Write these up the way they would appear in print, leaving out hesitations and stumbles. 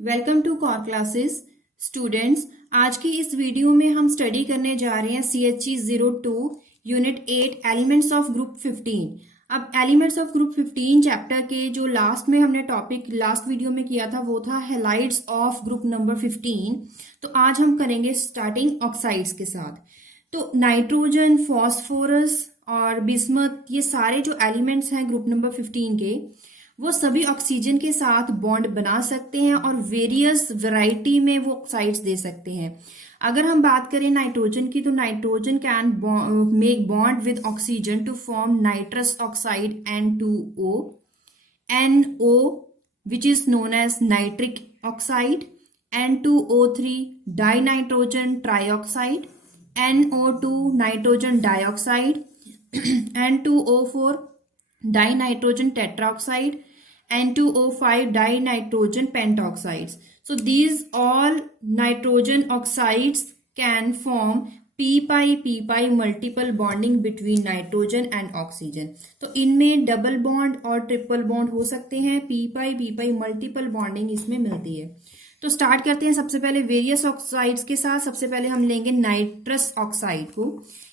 Welcome to core classes students. आज की इस वीडियो में हम स्टडी करने जा रहे हैं CHE02 unit 8 elements of group 15। अब एलिमेंट्स ऑफ ग्रुप 15 चैप्टर के जो लास्ट में हमने टॉपिक लास्ट वीडियो में किया था वो था हैलाइड्स ऑफ ग्रुप नंबर 15। तो आज हम करेंगे स्टार्टिंग ऑक्साइड्स के साथ। तो नाइट्रोजन, फॉस्फोरस और बिस्मथ, ये सारे जो एलिमेंट्स हैं ग्रुप नंबर 15 के, वो सभी ऑक्सीजन के साथ बॉन्ड बना सकते हैं और वेरियस वैरायटी में वो ऑक्साइड्स दे सकते हैं। अगर हम बात करें नाइट्रोजन की, तो nitrogen can make bond with oxygen to form nitrous oxide N2O, NO which is known as nitric oxide, N2O3 dinitrogen trioxide, NO2 nitrogen dioxide, N2O4 dinitrogen tetroxide, N2O5 dinitrogen pentoxides. So these all nitrogen oxides can form p-pi multiple bonding between nitrogen and oxygen. तो इनमें double bond और triple bond हो सकते हैं। p-pi multiple bonding इसमें मिलती है। तो स्टार्ट करते हैं सबसे पहले वेरियस ऑक्साइड्स के साथ। सबसे पहले हम लेंगे नाइट्रस ऑक्साइड को।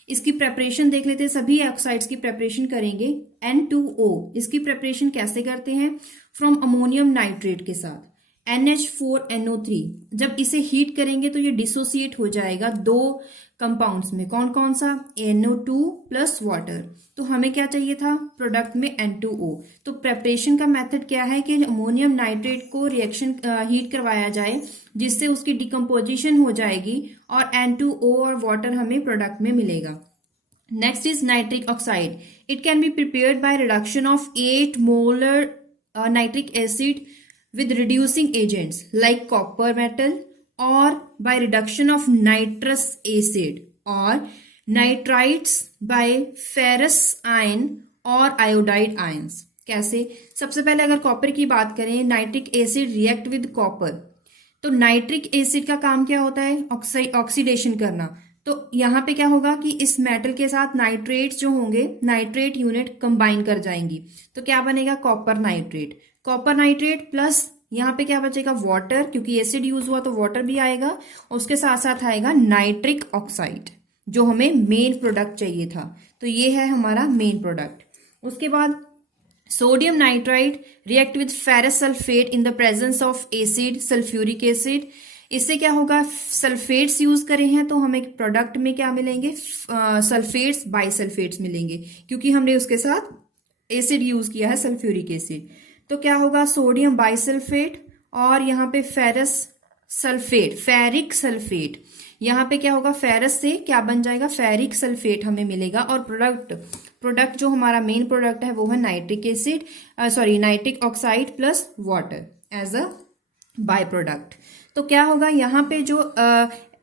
इसकी प्रेपरेशन देख लेते हैं। सभी ऑक्साइड्स की प्रेपरेशन करेंगे। N2O, इसकी प्रेपरेशन कैसे करते हैं? फ्रॉम अमोनियम नाइट्रेट के साथ NH4NO3। जब इसे हीट करेंगे तो ये डिसोसिएट हो जाएगा दो कंपाउंड्स में। कौन कौन सा? NO2 plus water. तो हमें क्या चाहिए था? प्रोडक्ट में N2O। तो प्रेपरेशन का मेथड क्या है कि अमोनियम नाइट्रेट को रिएक्शन हीट करवाया जाए, जिससे उसकी डिकम्पोजिशन हो जाएगी और N2O और वाटर हमें प्रोडक्ट में मिलेगा। Next is nitric oxide. It can be prepared by reduction of 8 molar nitric acid with reducing agents like copper metal, or by reduction of nitrous acid, or nitrites by ferrous ion or iodide ions। कैसे? सबसे पहले अगर copper की बात करें, nitric acid react with copper. तो nitric acid का काम क्या होता है? ऑक्सीडेशन करना। तो यहाँ पे क्या होगा कि इस मेटल के साथ नाइट्रेट्स जो होंगे, नाइट्रेट यूनिट कंबाइन कर जाएंगी। तो क्या बनेगा? Copper nitrate. Copper nitrate plus यहाँ पे क्या बचेगा? वाटर, क्योंकि एसिड यूज हुआ तो वाटर भी आएगा। और उसके साथ साथ आएगा नाइट्रिक ऑक्साइड, जो हमें मेन प्रोडक्ट चाहिए था। तो ये है हमारा मेन प्रोडक्ट। उसके बाद sodium nitride react with ferrous sulphate in the presence of acid sulphuric acid. इससे क्या होगा? सल्फेट्स यूज करे हैं तो हमें प्रोडक्ट में क्या मिलेंगे? सल्फेट्स बाइसल्फेट्स मिलेंगे, क्योंकि हमने उसके साथ एसिड यूज किया है, सल्फ्यूरिक एसिड। तो क्या होगा? सोडियम बाइसल्फेट और यहाँ पे फेरस सल्फेट, फेरिक सल्फेट। यहाँ पे क्या होगा? फेरस से क्या बन जाएगा? फेरिक सल्फेट हमें मिलेगा। और प्रोडक्ट जो हमारा मेन प्रोडक्ट है वो है nitric acid, nitric oxide plus water as a by product. तो क्या होगा? यहाँ पे जो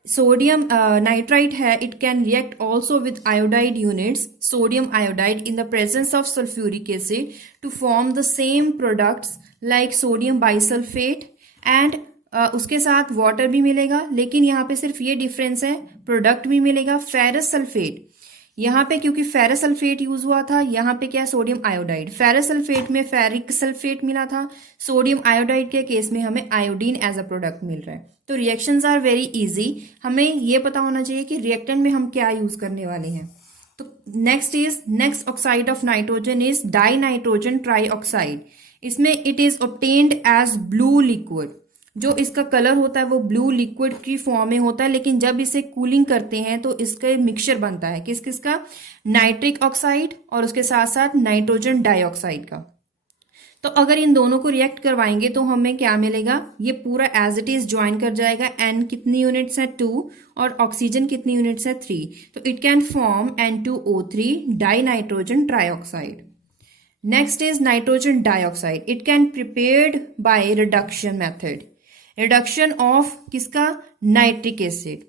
सोडियम नाइट्राइट है, it can react also with iodide units, sodium iodide, in the presence of sulphuric acid to form the same products like sodium bisulphate and उसके साथ water भी मिलेगा। लेकिन यहाँ पे सिर्फ ये डिफरेंस है, प्रोडक्ट भी मिलेगा फेरस सल्फेट। यहाँ पे क्योंकि फेरस सल्फेट यूज हुआ था, यहाँ पे क्या? Sodium iodide. फेरस सल्फेट में फेरिक सल्फेट मिला था, सोडियम आयोडाइड के केस में हमें आयोडीन एज अ प्रोडक्ट मिल रहा है। तो रिएक्शंस आर वेरी इजी। हमें ये पता होना चाहिए कि रिएक्टेंट में हम क्या यूज करने वाले हैं। तो next oxide of nitrogen is dinitrogen trioxide. इसमें it is obtained as blue liquid. जो इसका कलर होता है वो ब्लू लिक्विड की फॉर्म में होता है, लेकिन जब इसे कूलिंग करते हैं तो इसका मिक्सचर बनता है किस किस का? नाइट्रिक ऑक्साइड और उसके साथ साथ नाइट्रोजन डाइऑक्साइड का। तो अगर इन दोनों को रिएक्ट करवाएंगे तो हमें क्या मिलेगा? ये पूरा एज इट इज ज्वाइन कर जाएगा। N कितनी यूनिट्स है? 2, और ऑक्सीजन कितनी यूनिट्स है? 3। तो it can form N2O3 dinitrogen trioxide. Next is nitrogen dioxide. It can prepared by reduction method, reduction of किसका? Nitric acid.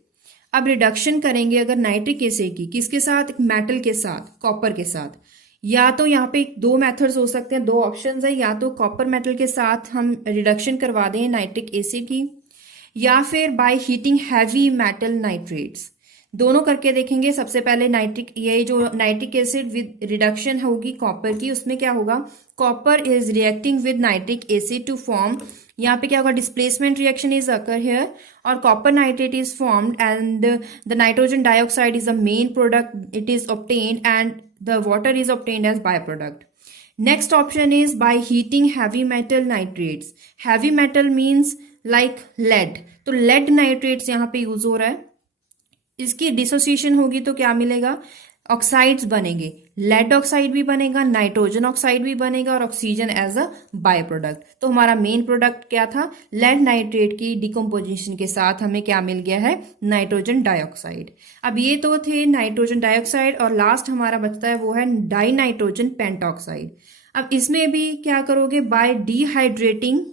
अब रिडक्शन करेंगे अगर नाइट्रिक एसिड की, किसके साथ? मेटल के साथ, कॉपर के साथ। या तो यहाँ पे 2 मेथड्स हो सकते हैं, 2 ऑप्शंस है। या तो कॉपर मेटल के साथ हम रिडक्शन करवा दें नाइट्रिक एसिड की, या फिर by heating heavy metal nitrates. दोनों करके देखेंगे। सबसे पहले ये जो नाइट्रिक एसिड विद रिडक्शन होगी कॉपर की, उसमें क्या होगा? Copper is reacting with nitric acid to form यहाँ पे क्या होगा, displacement reaction is occur here और copper nitrate is formed and the nitrogen dioxide is the main product, it is obtained and the water is obtained as by product. Next option is by heating heavy metal nitrates. Heavy metal means like lead. तो lead nitrates यहाँ पे use हो रहा है. इसकी dissociation होगी तो क्या मिलेगा, ऑक्साइड्स बनेंगे, लेड ऑक्साइड भी बनेगा, नाइट्रोजन ऑक्साइड भी बनेगा और oxygen as a by product. तो हमारा मेन प्रोडक्ट क्या था, लेड नाइट्रेट की डिकम्पोजिशन के साथ हमें क्या मिल गया है, नाइट्रोजन डाइऑक्साइड. अब ये तो थे नाइट्रोजन डाइऑक्साइड और लास्ट हमारा बचता है वो है डाई नाइट्रोजन पेंटॉक्साइड. अब इसमें भी क्या करोगे, by dehydrating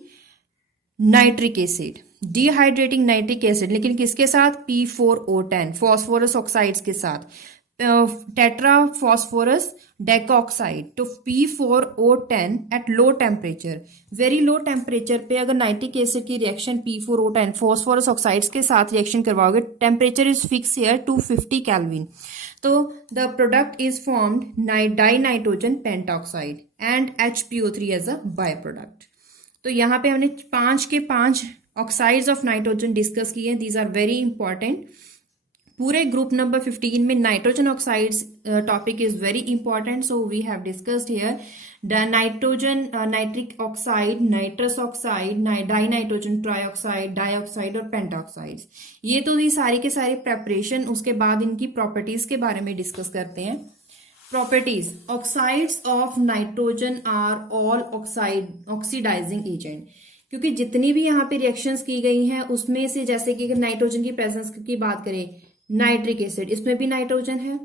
nitric acid, dehydrating nitric acid, लेकिन किसके साथ, P4O10 फॉस्फोरस ऑक्साइड्स के साथ, टेट्रा फॉस्फोरस डेकॉक्साइड. तो P4O10 at low temperature, very low temperature पे अगर नाइट्रिक एसिड की रिएक्शन P4O10 फॉस्फोरस ऑक्साइड्स के साथ रिएक्शन करवाओगे, temperature is fix here 250 kelvin. तो the product is formed dinitrogen pentoxide and HPO3 as a by product. तो यहाँ पे हमने 5 के 5 ऑक्साइड्स ऑफ नाइट्रोजन डिस्कस किए. These are very important. पूरे ग्रुप नंबर 15 में nitrogen oxides topic is very important. So we have discussed here the nitrogen nitric oxide, nitrous oxide, di nitrogen trioxide, dioxide और pentoxides. ये तो ये सारी के सारे प्रेपरेशन, उसके बाद इनकी प्रॉपर्टीज के बारे में डिस्कस करते हैं. Properties, oxides of nitrogen are all oxidising agent. क्योंकि जितनी भी यहाँ पे रिएक्शंस की गई हैं उसमें से, जैसे कि अगर नाइट्रोजन की प्रेजेंस की बात करें, नाइट्रिक एसिड इसमें भी नाइट्रोजन है.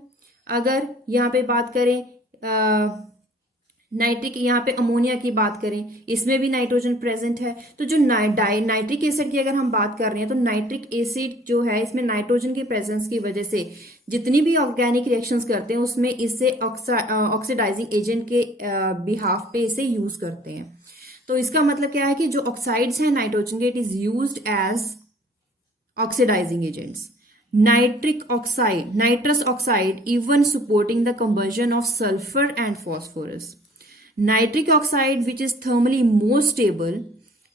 अगर यहाँ पे बात करें नाइट्रिक, यहाँ पे अमोनिया की बात करें, इसमें भी नाइट्रोजन प्रेजेंट है. तो जो नाइट्रिक एसिड की अगर हम बात कर रहे हैं तो नाइट्रिक एसिड जो है इसमें नाइट्रोजन की प्रेजेंस की वजह से जितनी भी ऑर्गेनिक रिएक्शंस करते हैं उसमें इससे ऑक्सीडाइजिंग एजेंट के बिहाफ पे इसे यूज करते हैं. तो इसका मतलब क्या है कि जो ऑक्साइड्स हैं नाइट्रोजन के, it is used as oxidising agents. Nitric oxide, nitrous oxide even supporting the combustion of sulphur and phosphorus. Nitric oxide, which is thermally more stable,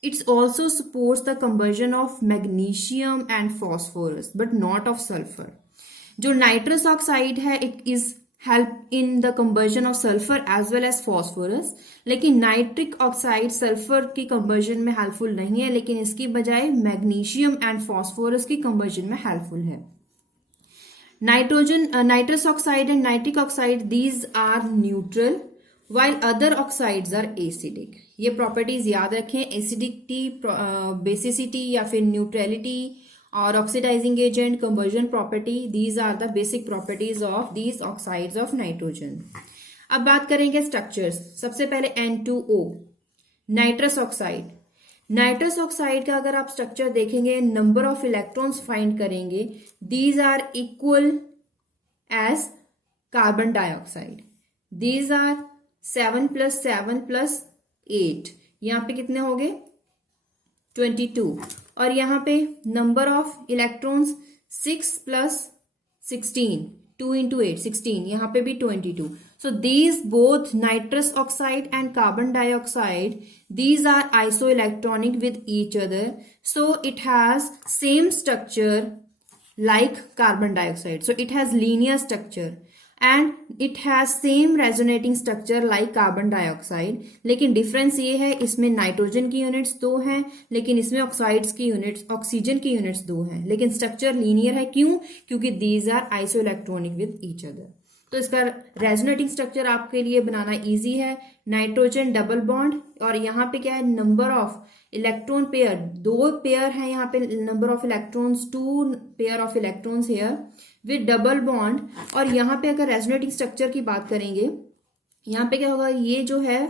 it also supports the conversion of magnesium and phosphorus, but not of sulfur. जो nitrous oxide है, it is help in the conversion of sulfur as well as phosphorus. लेकिन nitric oxide sulfur की conversion में helpful नहीं है, लेकिन इसकी बजाय magnesium and phosphorus की conversion में helpful है. Nitrous oxide and nitric oxide, these are neutral while other oxides are acidic. ये प्रॉपर्टीज याद रखें, एसिडिटी, बेसिसिटी या फिर न्यूट्रलिटी और oxidising agent, conversion property, these are the basic properties of these oxides of nitrogen. अब बात करेंगे structures. सबसे पहले N2O, nitrous oxide. Nitrous oxide का अगर आप स्ट्रक्चर देखेंगे, नंबर ऑफ इलेक्ट्रॉन्स फाइंड करेंगे, these are equal as carbon dioxide. These are 7 + 7 + 8, यहाँ पे कितने हो गए 22. और यहाँ पे नंबर ऑफ इलेक्ट्रॉन्स 6 + 16, 2 × 8 16, यहाँ पे भी 22. So these both nitrous oxide and carbon dioxide, these are isoelectronic with each other, so it has same structure like carbon dioxide. So it has linear structure and it has same resonating structure like carbon dioxide. लेकिन difference ये है, इसमें nitrogen की units 2 हैं, लेकिन इसमें oxides की units, oxygen की यूनिट्स 2 हैं, लेकिन स्ट्रक्चर लीनियर है. क्यों? क्योंकि these are isoelectronic with each other. तो इसका रेजोनेटिंग स्ट्रक्चर आपके लिए बनाना इजी है. नाइट्रोजन डबल बॉन्ड, और यहाँ पे क्या है, number of electron pair, 2 pair है यहाँ पे, number of electrons 2 pair of electrons here with double bond. और यहाँ पे अगर रेजोनेटिंग स्ट्रक्चर की बात करेंगे, यहाँ पे क्या होगा, ये जो है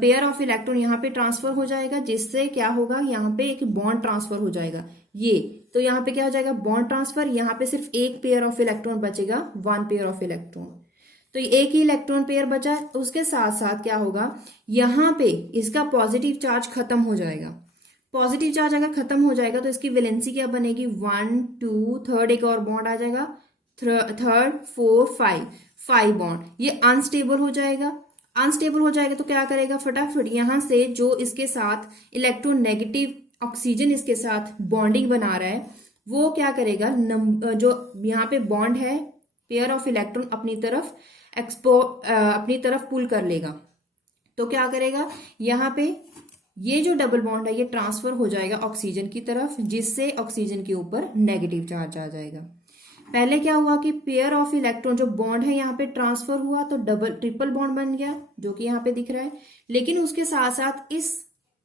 पेयर ऑफ इलेक्ट्रॉन यहाँ पे ट्रांसफर हो जाएगा, जिससे क्या होगा, यहाँ पे एक बॉन्ड ट्रांसफर हो जाएगा. ये तो यहाँ पे क्या हो जाएगा, बॉन्ड ट्रांसफर. यहाँ पे सिर्फ एक पेयर ऑफ इलेक्ट्रॉन बचेगा, 1 पेयर ऑफ इलेक्ट्रॉन. तो एक ही इलेक्ट्रॉन पेयर बचा. उसके साथ साथ क्या होगा, यहाँ पे इसका पॉजिटिव चार्ज खत्म हो जाएगा. पॉजिटिव चार्ज अगर खत्म हो जाएगा तो इसकी वैलेंसी क्या बनेगी, 1 2 थर्ड एक और बॉन्ड आ जाएगा, थर्ड 4 5 बॉन्ड, ये अनस्टेबल हो जाएगा. अनस्टेबल हो जाएगा तो क्या करेगा, फटाफट यहाँ से जो इसके साथ इलेक्ट्रोनेगेटिव ऑक्सीजन इसके साथ बॉन्डिंग बना रहा है वो क्या करेगा, जो यहाँ पे बॉन्ड है पेयर ऑफ इलेक्ट्रॉन अपनी तरफ पुल कर लेगा। तो क्या करेगा, यहाँ पे ये जो डबल बॉन्ड है ये ट्रांसफर हो जाएगा ऑक्सीजन की तरफ, जिससे ऑक्सीजन के ऊपर नेगेटिव चार्ज आ जाएगा। पहले क्या हुआ कि पेयर ऑफ इलेक्ट्रॉन जो बॉन्ड है यहाँ पे ट्रांसफर हुआ तो ट्रिपल बॉन्ड बन गया जो कि यहाँ पे दिख रहा है, लेकिन उसके साथ साथ इस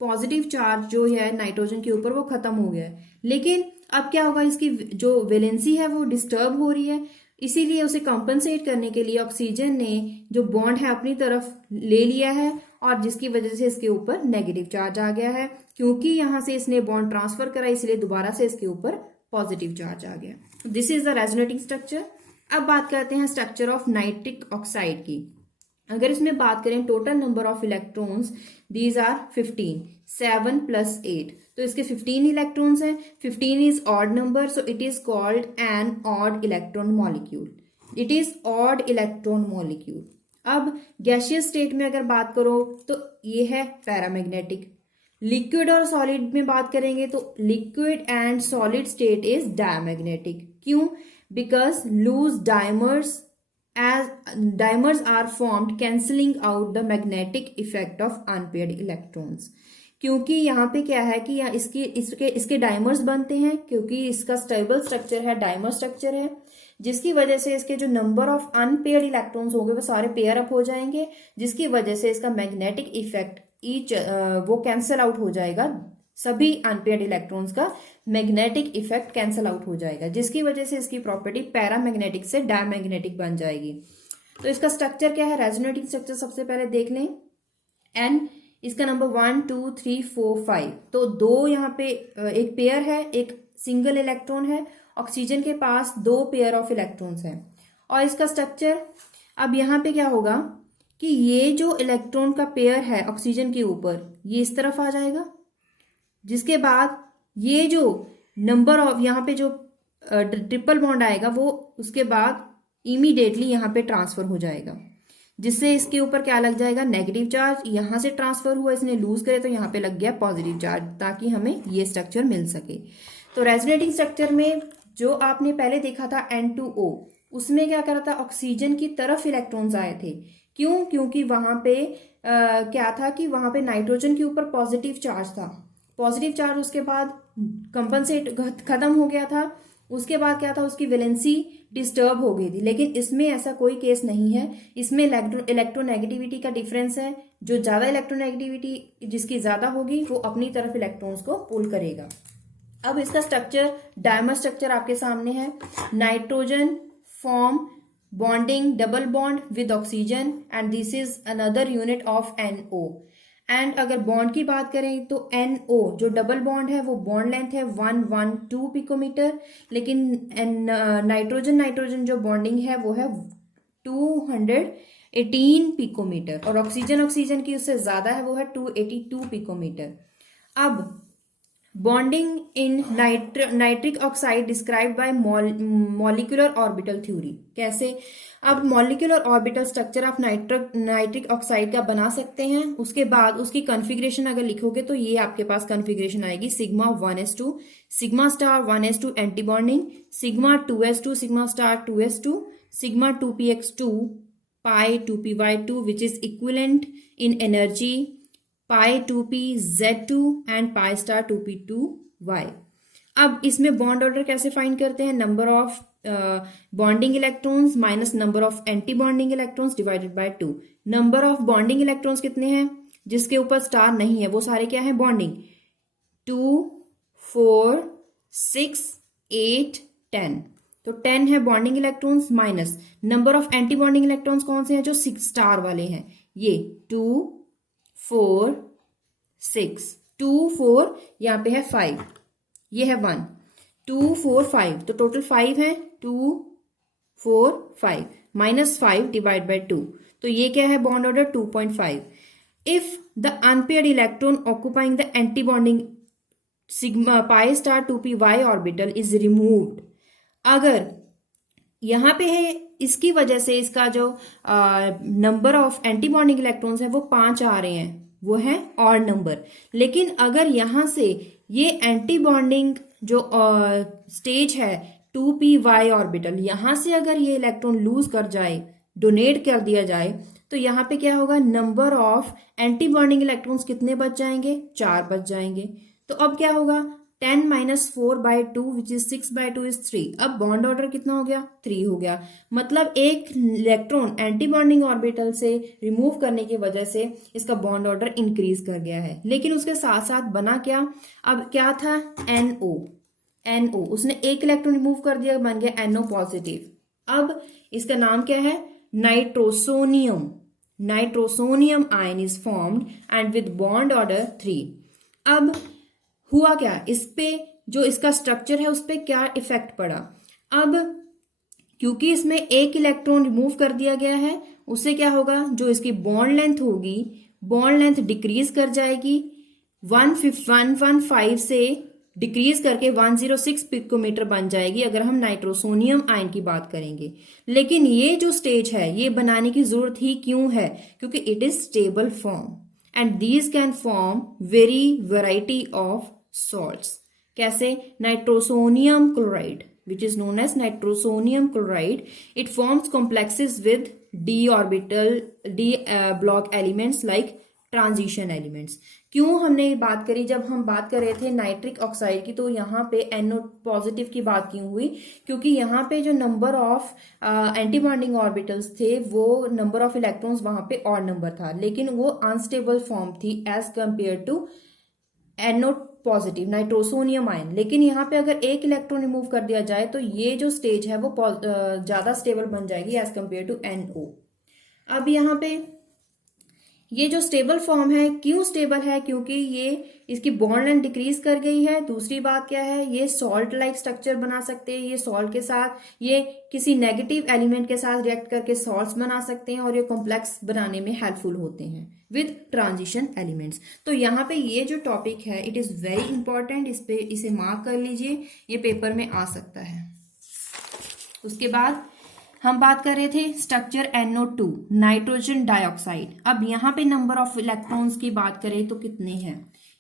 पॉजिटिव चार्ज जो है नाइट्रोजन के ऊपर वो खत्म हो गया है। लेकिन अब क्या होगा, इसकी जो वैलेंसी है वो डिस्टर्ब हो रही है, इसीलिए उसे कॉम्पनसेट करने के लिए ऑक्सीजन ने जो बॉन्ड है अपनी तरफ ले लिया है और जिसकी वजह से इसके ऊपर नेगेटिव चार्ज आ गया है। क्योंकि यहां से इसने बॉन्ड ट्रांसफर करा इसलिए दोबारा से इसके ऊपर पॉजिटिव चार्ज आ गया। This is the resonating structure. अब बात करते हैं स्ट्रक्चर ऑफ नाइट्रिक ऑक्साइड की। अगर इसमें बात करें total number of electrons, these are 15, 7 + 8, तो इसके 15 इलेक्ट्रॉन्स हैं। 15 is odd number, so it is called an odd electron molecule. It is odd electron molecule. अब गैसियस स्टेट में अगर बात करो तो ये है पैरामैग्नेटिक। लिक्विड और सॉलिड में बात करेंगे तो liquid and solid state is diamagnetic. क्यों? Because loose dimers are formed cancelling out the magnetic effect of unpaired electrons। क्योंकि यहाँ पे क्या है कि इसके डायमर्स बनते हैं, क्योंकि इसका स्टेबल स्ट्रक्चर है, डायमर स्ट्रक्चर है, जिसकी वजह से इसके जो नंबर ऑफ अनपेयर्ड इलेक्ट्रॉन्स होंगे वो सारे पेयर अप हो जाएंगे, जिसकी वजह से इसका मैग्नेटिक इफेक्ट वो कैंसल आउट हो जाएगा। सभी अनपेयर्ड इलेक्ट्रॉन्स का मैग्नेटिक इफेक्ट कैंसल आउट हो जाएगा, जिसकी वजह से इसकी प्रॉपर्टी पैरामैग्नेटिक से डायमैग्नेटिक बन जाएगी। तो इसका स्ट्रक्चर क्या है, रेजोनेटिंग स्ट्रक्चर सबसे पहले देख लें। एन इसका नंबर 1 2 3 4 5, तो दो यहाँ पे एक पेयर है, एक सिंगल इलेक्ट्रॉन है। ऑक्सीजन के पास 2 पेयर ऑफ इलेक्ट्रॉन्स हैं। और इसका स्ट्रक्चर अब यहाँ पे क्या होगा कि ये जो इलेक्ट्रॉन का पेयर है ऑक्सीजन के ऊपर ये इस तरफ आ जाएगा, जिसके बाद ये जो नंबर ऑफ यहाँ पे जो ट्रिपल बॉन्ड आएगा वो उसके बाद इमीडिएटली यहाँ पे ट्रांसफर हो जाएगा, जिससे इसके ऊपर क्या लग जाएगा, नेगेटिव चार्ज। यहाँ से ट्रांसफर हुआ, इसने लूज करे तो यहाँ पे लग गया पॉजिटिव चार्ज, ताकि हमें ये स्ट्रक्चर मिल सके। तो रेजोनेटिंग स्ट्रक्चर में जो आपने पहले देखा था N2O, उसमें क्या करा था, ऑक्सीजन की तरफ इलेक्ट्रॉन्स आए थे। क्यों? क्योंकि वहां पे क्या था कि वहां पे नाइट्रोजन के ऊपर पॉजिटिव चार्ज था। पॉजिटिव चार्ज उसके बाद कंपनसेट खत्म हो गया था। उसके बाद क्या था, उसकी वैलेंसी डिस्टर्ब हो गई थी। लेकिन इसमें ऐसा कोई केस नहीं है। इसमें इलेक्ट्रोनेगेटिविटी का डिफरेंस है। जो ज्यादा इलेक्ट्रोनेगेटिविटी जिसकी ज्यादा होगी वो अपनी तरफ इलेक्ट्रॉन्स को पुल करेगा। अब इसका स्ट्रक्चर, डायमर स्ट्रक्चर आपके सामने है। Nitrogen form bonding double bond with oxygen and this is another unit of NO। And अगर बॉन्ड की बात करें तो NO जो डबल बॉन्ड है वो बॉन्ड लेंथ है 112 पिकोमीटर, लेकिन नाइट्रोजन जो बॉन्डिंग है वो है 218 पिकोमीटर, और ऑक्सीजन की उससे ज्यादा है, वो है 282 पिकोमीटर। अब bonding in nitric oxide described bye molecular orbital theory. कैसे? अब मॉलिक्यूलर ऑर्बिटल स्ट्रक्चर आप नाइट्रिक ऑक्साइड का बना सकते हैं। उसके बाद उसकी कॉन्फ़िगरेशन अगर लिखोगे तो ये आपके पास कॉन्फ़िगरेशन आएगी sigma 1s2, sigma star 1s2 anti bonding, sigma 2s2, sigma star 2s2, sigma 2px2, pi 2py2 which is equivalent in energy, pi 2p z2 and pi star 2p2y। अब इसमें बॉन्ड ऑर्डर कैसे find करते हैं, number of bonding electrons minus number of anti bonding electrons divided by 2। Number of bonding electrons कितने हैं, जिसके ऊपर star नहीं है वो सारे क्या है, बॉन्डिंग, 2 4 6 8 10, तो 10 है bonding electrons, minus number of anti bonding electrons कौन से हैं, जो 6 स्टार वाले हैं, ये 2 4 6, 2 4 यहाँ पे है 5, ये है 1 2 4 5, तो टोटल 5 है, 2 4 5 माइनस 5 डिवाइड बाय 2, तो ये क्या है, bond order 2.5। If the unpaired electron occupying the anti bonding sigma pi star 2py orbital is removed, अगर यहाँ पे है इसकी वजह से इसका जो number of anti bonding electrons है वो 5 आ रहे हैं, वो है ऑड नंबर। लेकिन अगर यहां से ये एंटी बॉन्डिंग जो स्टेज है 2p ऑर्बिटल, यहां से अगर ये इलेक्ट्रॉन लूज कर जाए, डोनेट कर दिया जाए, तो यहाँ पे क्या होगा, number of anti bonding electrons कितने बच जाएंगे, 4 बच जाएंगे। तो अब क्या होगा, 10 - 4/2 विच इज 6/2 इज 3। अब बॉन्ड ऑर्डर कितना हो गया, 3 हो गया। मतलब एक इलेक्ट्रॉन एंटी बॉन्डिंग ऑर्बिटल से रिमूव करने की वजह से इसका बॉन्ड ऑर्डर इंक्रीज कर गया है। लेकिन उसके साथ साथ बना क्या, अब क्या था, NO उसने एक इलेक्ट्रॉन रिमूव कर दिया, बन गया NO पॉजिटिव। अब इसका नाम क्या है, nitrosonium ion is formed and with bond order 3। अब हुआ क्या, इस पे जो इसका स्ट्रक्चर है उस पे क्या इफेक्ट पड़ा। अब क्योंकि इसमें एक इलेक्ट्रॉन रिमूव कर दिया गया है, उससे क्या होगा, जो इसकी बॉन्ड लेंथ होगी, बॉन्ड लेंथ डिक्रीज कर जाएगी, 115 से डिक्रीज करके 106 पिकोमीटर बन जाएगी अगर हम नाइट्रोसोनियम आयन की बात करेंगे। लेकिन ये जो स्टेज है ये बनाने की जरूरत ही क्यों है, क्योंकि it is stable form and these can form very variety of salts। कैसे, nitrosonium chloride which is known as nitrosonium chloride, it forms complexes with d orbital d block elements like transition elements. क्यों हमने ये बात करी, जब हम बात कर रहे थे नाइट्रिक ऑक्साइड की, तो यहाँ पे NO पॉजिटिव की बात क्यों हुई, क्योंकि यहाँ पे जो number of anti bonding orbitals थे, वो नंबर ऑफ इलेक्ट्रॉन्स वहां पे ऑड नंबर था, लेकिन वो अनस्टेबल फॉर्म थी as compare to NO positive nitrosonium ion. लेकिन यहाँ पे अगर एक इलेक्ट्रॉन रिमूव कर दिया जाए तो ये जो स्टेज है वो ज्यादा स्टेबल बन जाएगी एज कंपेयर टू NO। अब यहाँ पे ये जो स्टेबल फॉर्म है, क्यों स्टेबल है, क्योंकि ये इसकी बॉन्ड लेंथ डिक्रीज कर गई है। दूसरी बात क्या है, ये सॉल्ट लाइक स्ट्रक्चर बना सकते हैं, ये सॉल्ट के साथ, ये किसी नेगेटिव एलिमेंट के साथ रिएक्ट करके सॉल्ट्स बना सकते हैं और ये कॉम्प्लेक्स बनाने में हेल्पफुल होते हैं विद ट्रांजिशन एलिमेंट्स। तो यहाँ पे ये जो टॉपिक है इट इज वेरी इंपॉर्टेंट, इसे मार्क कर लीजिए, ये पेपर में आ सकता है। उसके बाद हम बात कर रहे थे स्ट्रक्चर NO2 नाइट्रोजन डाइऑक्साइड। अब यहाँ पे नंबर ऑफ इलेक्ट्रॉन्स की बात करें तो कितने हैं,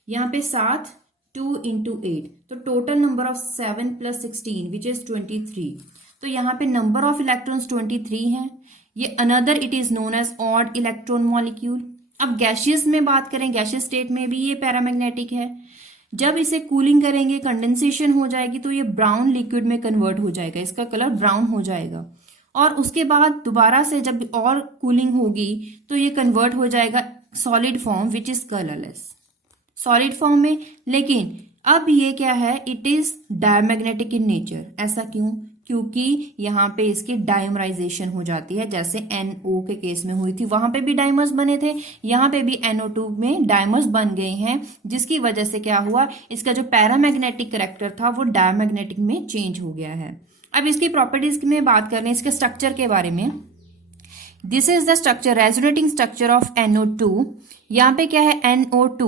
यहाँ पे 7, 2 × 8, तो total number of 7 + 16 which is 23। तो यहाँ पे नंबर ऑफ इलेक्ट्रॉन्स 23 हैं। ये another it is known as odd electron molecule. अब गैशियस में बात करें, गैशियस स्टेट में भी ये पैरामैग्नेटिक है। जब इसे कूलिंग करेंगे, कंडेंसेशन हो जाएगी, तो ये ब्राउन लिक्विड में कन्वर्ट हो जाएगा, इसका कलर ब्राउन हो जाएगा। और उसके बाद दोबारा से जब और कूलिंग होगी तो ये कन्वर्ट हो जाएगा solid form which is colourless, solid form में। लेकिन अब ये क्या है, it is diamagnetic in nature. ऐसा क्यों, क्योंकि यहाँ पे इसकी डायमराइजेशन हो जाती है, जैसे NO के केस में हुई थी, वहां पे भी डायमर्स बने थे, यहाँ पे भी NO2 में डायमर्स बन गए हैं, जिसकी वजह से क्या हुआ, इसका जो पैरामैग्नेटिक कैरेक्टर था वो डायमैग्नेटिक में चेंज हो गया है। अब इसकी प्रॉपर्टीज में बात कर रहे हैं, इसके स्ट्रक्चर के बारे में। This is the structure, resonating structure of NO2। यहाँ पे क्या है, NO2,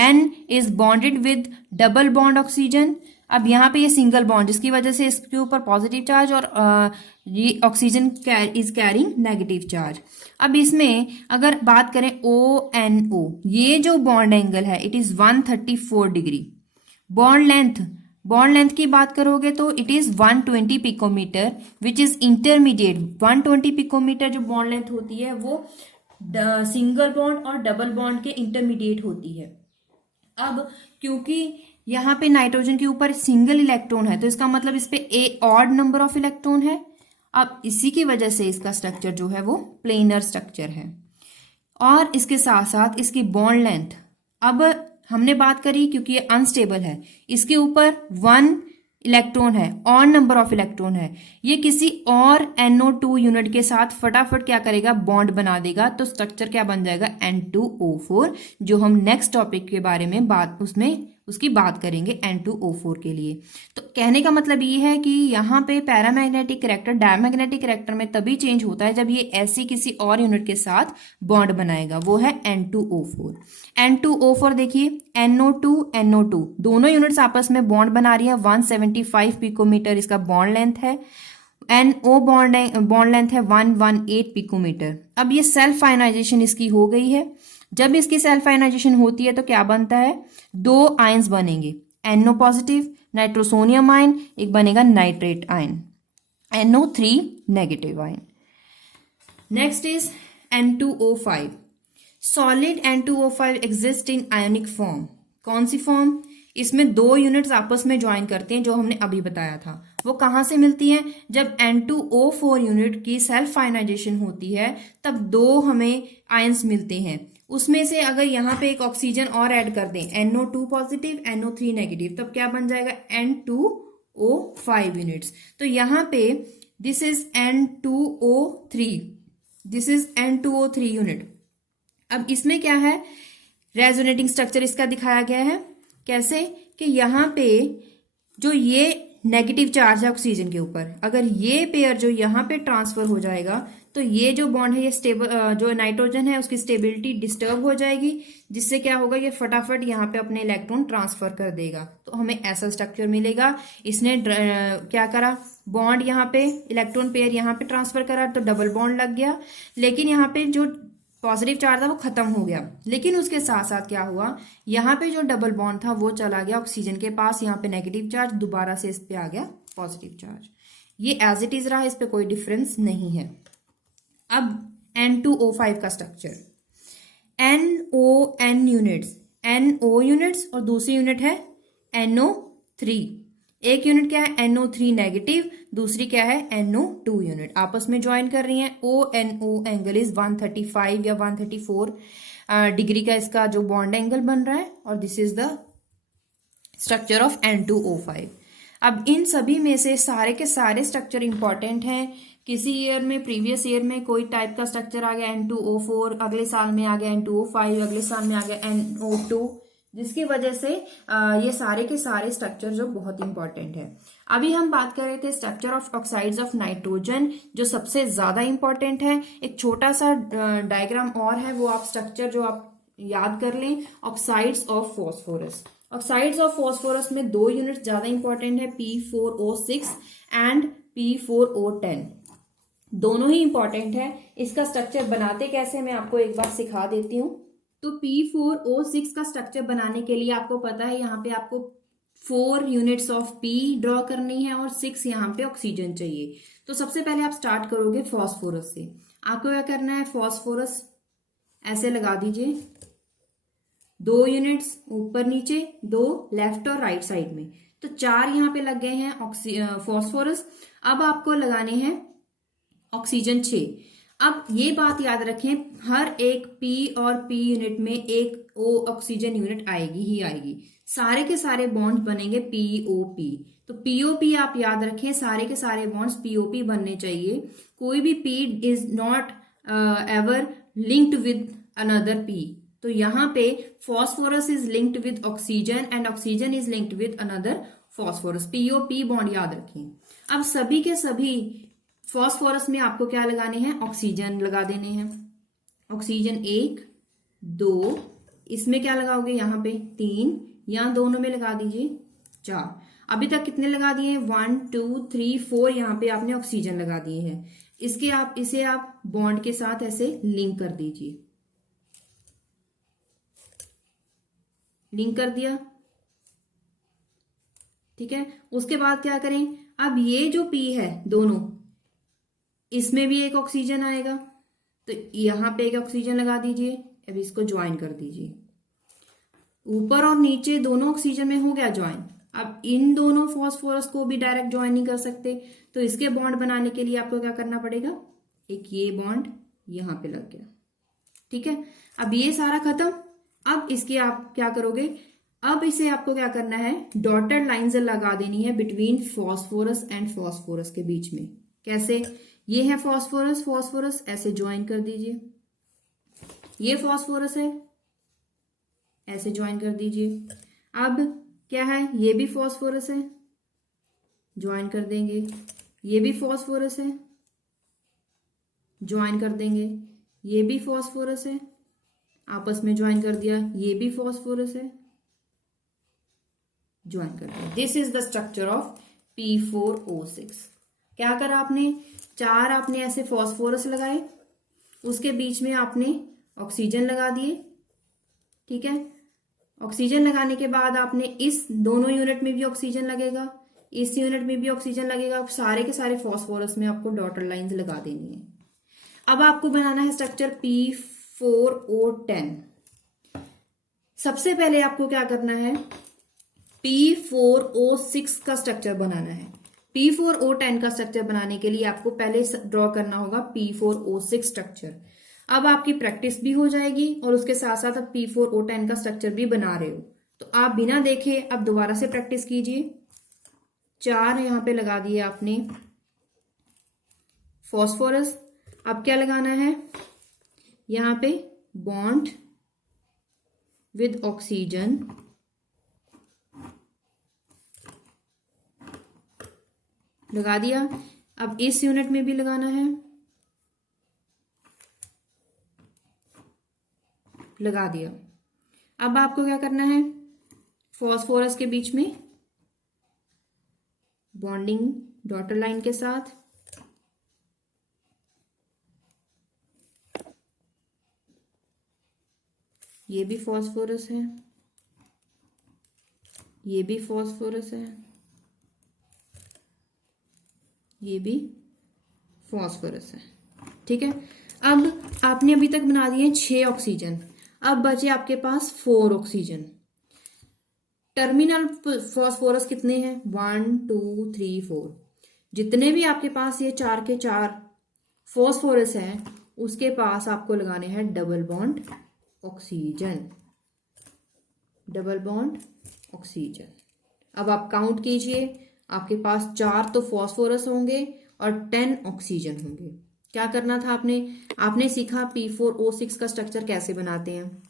N is bonded with double bond oxygen. अब यहाँ पे ये सिंगल बॉन्ड, जिसकी वजह से इसके ऊपर पॉजिटिव चार्ज और ये oxygen is carrying negative charge. अब इसमें अगर बात करें ONO, ये जो बॉन्ड एंगल है it is 134 degree. Bond length की बात करोगे तो it is 120 picometre which is intermediate. 120 picometre जो बॉन्ड लेंथ होती है वो सिंगल बॉन्ड और डबल बॉन्ड के इंटरमीडिएट होती है। अब क्योंकि यहाँ पे नाइट्रोजन के ऊपर सिंगल इलेक्ट्रॉन है तो इसका मतलब इस पे ऑड नंबर ऑफ इलेक्ट्रॉन है। अब इसी की वजह से इसका स्ट्रक्चर जो है वो प्लेनर स्ट्रक्चर है। और इसके साथ साथ इसकी बॉन्ड लेंथ, अब हमने बात करी क्योंकि ये अनस्टेबल है, इसके ऊपर 1 इलेक्ट्रॉन है, ऑड नंबर ऑफ इलेक्ट्रॉन है, ये किसी और NO2 यूनिट के साथ फटाफट क्या करेगा, बॉन्ड बना देगा, तो स्ट्रक्चर क्या बन जाएगा, N2O4, जो हम नेक्स्ट टॉपिक के बारे में उसकी बात करेंगे N2O4 के लिए। तो कहने का मतलब ये है कि यहाँ पे पैरामैग्नेटिक कैरेक्टर डायमैग्नेटिक कैरेक्टर में तभी चेंज होता है जब ये ऐसी किसी और यूनिट के साथ बॉन्ड बनाएगा, वो है N2O4। N2O4 देखिए, NO2 दोनों यूनिट्स आपस में बॉन्ड बना रही है, 175 पिकोमीटर इसका बॉन्ड लेंथ है। NO बॉन्ड लेंथ है 118 पिकोमीटर। अब ये सेल्फ आयनाइजेशन इसकी हो गई है। जब इसकी सेल्फ आयनाइजेशन होती है तो क्या बनता है, 2 आयंस बनेंगे, NO पॉजिटिव नाइट्रोसोनियम आयन, एक बनेगा nitrate ion, NO3 negative ion. Next is N2O5। Solid N2O5 exist in ionic form. कौन सी फॉर्म, इसमें 2 यूनिट्स आपस में ज्वाइन करते हैं, जो हमने अभी बताया था। वो कहां से मिलती हैं, जब N2O4 यूनिट की सेल्फ आयनाइजेशन होती है तब 2 हमें आयंस मिलते हैं। उसमें से अगर यहाँ पे एक ऑक्सीजन और ऐड कर दें, NO2 पॉजिटिव NO3 नेगेटिव, तब क्या बन जाएगा, N2O5 यूनिट्स। तो यहाँ पे this is N2O3, this is N2O3 unit. अब इसमें क्या है, रेजोनेटिंग स्ट्रक्चर इसका दिखाया गया है। कैसे कि यहाँ पे जो ये नेगेटिव चार्ज है ऑक्सीजन के ऊपर, अगर ये पेयर जो यहाँ पे ट्रांसफर हो जाएगा तो ये जो बॉन्ड है, ये स्टेबल, जो नाइट्रोजन है उसकी स्टेबिलिटी डिस्टर्ब हो जाएगी, जिससे क्या होगा, ये फटाफट यहाँ पे अपने इलेक्ट्रॉन ट्रांसफर कर देगा, तो हमें ऐसा स्ट्रक्चर मिलेगा। इसने क्या करा, बॉन्ड यहाँ पे, इलेक्ट्रॉन पेयर यहाँ पे ट्रांसफर करा तो डबल बॉन्ड लग गया, लेकिन यहाँ पे जो पॉजिटिव चार्ज था वो खत्म हो गया, लेकिन उसके साथ साथ क्या हुआ, यहाँ पे जो डबल बॉन्ड था वो चला गया ऑक्सीजन के पास, यहाँ पे नेगेटिव चार्ज, दोबारा से इस पे आ गया पॉजिटिव चार्ज। ये एज इट इज रहा, इस पे कोई डिफरेंस नहीं है। अब N2O5 का structure, NON units, NO units और दूसरी यूनिट है NO3। एक यूनिट क्या है, NO3 नेगेटिव, दूसरी क्या है, NO2 यूनिट, आपस में ज्वाइन कर रही हैं। ONO एंगल इज 135 या 134 डिग्री का इसका जो बॉन्ड एंगल बन रहा है, और this is the structure of N2O5। अब इन सभी में से सारे के सारे स्ट्रक्चर इंपॉर्टेंट हैं। किसी ईयर में, प्रीवियस ईयर में कोई टाइप का स्ट्रक्चर आ गया N2O4, अगले साल में आ गया N2O5, अगले साल में आ गया NO2, जिसकी वजह से ये सारे के सारे स्ट्रक्चर जो बहुत इंपॉर्टेंट है। अभी हम बात कर रहे थे structure of oxides of nitrogen, जो सबसे ज्यादा इंपॉर्टेंट है। एक छोटा सा डायग्राम और है, वो आप स्ट्रक्चर जो आप याद कर लें, oxides of phosphorus. Oxides of phosphorus में 2 यूनिट ज्यादा इंपॉर्टेंट है, P4O6 एंड P4O10, दोनों ही इंपॉर्टेंट है। इसका स्ट्रक्चर बनाते कैसे मैं आपको एक बार सिखा देती हूँ। तो P4O6 का स्ट्रक्चर बनाने के लिए आपको पता है, यहाँ पे आपको 4 यूनिट्स ऑफ P ड्रॉ करनी है और 6 यहाँ पे ऑक्सीजन चाहिए। तो सबसे पहले आप स्टार्ट करोगे फॉस्फोरस से। आपको क्या करना है, फॉस्फोरस ऐसे लगा दीजिए, 2 यूनिट्स ऊपर नीचे, 2 लेफ्ट और राइट साइड में, तो 4 यहाँ पे लग गए हैं फॉस्फोरस। अब आपको लगाने हैं ऑक्सीजन 6। अब ये बात याद रखें, हर एक P और P यूनिट में एक O ऑक्सीजन यूनिट आएगी ही आएगी। सारे के सारे बॉन्ड बनेंगे POP। तो POP आप याद रखें, सारे के सारे बॉन्ड्स POP बनने चाहिए। कोई भी P is not ever linked with another P। तो यहाँ पे phosphorus is linked with oxygen and oxygen is linked with another phosphorus, POP bond याद रखें। अब सभी के सभी फॉस्फोरस में आपको क्या लगाने हैं, ऑक्सीजन लगा देने हैं। ऑक्सीजन 1 2, इसमें क्या लगाओगे, यहाँ पे 3, यहाँ दोनों में लगा दीजिए 4। अभी तक कितने लगा दिए हैं, 1 2 3 4, यहाँ पे आपने ऑक्सीजन लगा दिए हैं। इसे आप बॉन्ड के साथ ऐसे लिंक कर दीजिए, लिंक कर दिया, ठीक है। उसके बाद क्या करें, अब ये जो P है दोनों, इसमें भी एक ऑक्सीजन आएगा, तो यहां पे एक ऑक्सीजन लगा दीजिए। अब इसको ज्वाइन कर दीजिए, ऊपर और नीचे दोनों ऑक्सीजन में हो गया ज्वाइन। अब इन दोनों फॉस्फोरस को भी डायरेक्ट ज्वाइन नहीं कर सकते, तो इसके बॉन्ड बनाने के लिए आपको क्या करना पड़ेगा, एक ये बॉन्ड यहां पे लग गया, ठीक है। अब ये सारा खत्म। अब इसके आप क्या करोगे, अब इसे आपको क्या करना है, डॉटेड लाइंस लगा देनी है बिटवीन फॉस्फोरस एंड फॉस्फोरस के बीच में। कैसे, ये है फॉस्फोरस, फॉस्फोरस ऐसे ज्वाइन कर दीजिए, ये फॉस्फोरस है ऐसे ज्वाइन कर दीजिए। अब क्या है, ये भी फॉस्फोरस है, ज्वाइन कर देंगे, ये भी फॉस्फोरस है, ज्वाइन कर देंगे, ये भी फॉस्फोरस है, आपस में ज्वाइन कर दिया, ये भी फॉस्फोरस है, ज्वाइन कर दिया। This is the structure of P4O6। क्या करा आपने, 4 आपने ऐसे फॉस्फोरस लगाए, उसके बीच में आपने ऑक्सीजन लगा दिए, ठीक है। ऑक्सीजन लगाने के बाद आपने इस दोनों यूनिट में भी ऑक्सीजन लगेगा, इस यूनिट में भी ऑक्सीजन लगेगा। अब सारे के सारे फॉस्फोरस में आपको डॉटर लाइंस लगा देनी है। अब आपको बनाना है स्ट्रक्चर P4O10। सबसे पहले आपको क्या करना है, P4O6 का स्ट्रक्चर बनाना है। P4O10 का स्ट्रक्चर बनाने के लिए आपको पहले ड्रॉ करना होगा P4O6 स्ट्रक्चर। अब आपकी प्रैक्टिस भी हो जाएगी और उसके साथ साथ आप P4O10 का स्ट्रक्चर भी बना रहे हो, तो आप बिना देखे अब दोबारा से प्रैक्टिस कीजिए। 4 यहां पे लगा दिए आपने फॉस्फोरस। अब क्या लगाना है, यहां पे बॉन्ड विद ऑक्सीजन, लगा दिया। अब इस यूनिट में भी लगाना है, लगा दिया। अब आपको क्या करना है, फॉस्फोरस के बीच में बॉन्डिंग डॉटर लाइन के साथ, ये भी फॉस्फोरस है, ये भी फॉस्फोरस है, ये भी फॉस्फोरस है, ठीक है। अब आपने अभी तक बना दिए 6 ऑक्सीजन, अब बचे आपके पास 4 ऑक्सीजन। टर्मिनल फॉस्फोरस कितने हैं, 1 2 3 4। जितने भी आपके पास ये 4 के 4 फॉस्फोरस हैं, उसके पास आपको लगाने हैं double bond oxygen, double bond oxygen. अब आप काउंट कीजिए, आपके पास 4 तो फॉस्फोरस होंगे और 10 ऑक्सीजन होंगे। क्या करना था आपने सीखा P4O6 का स्ट्रक्चर कैसे बनाते हैं,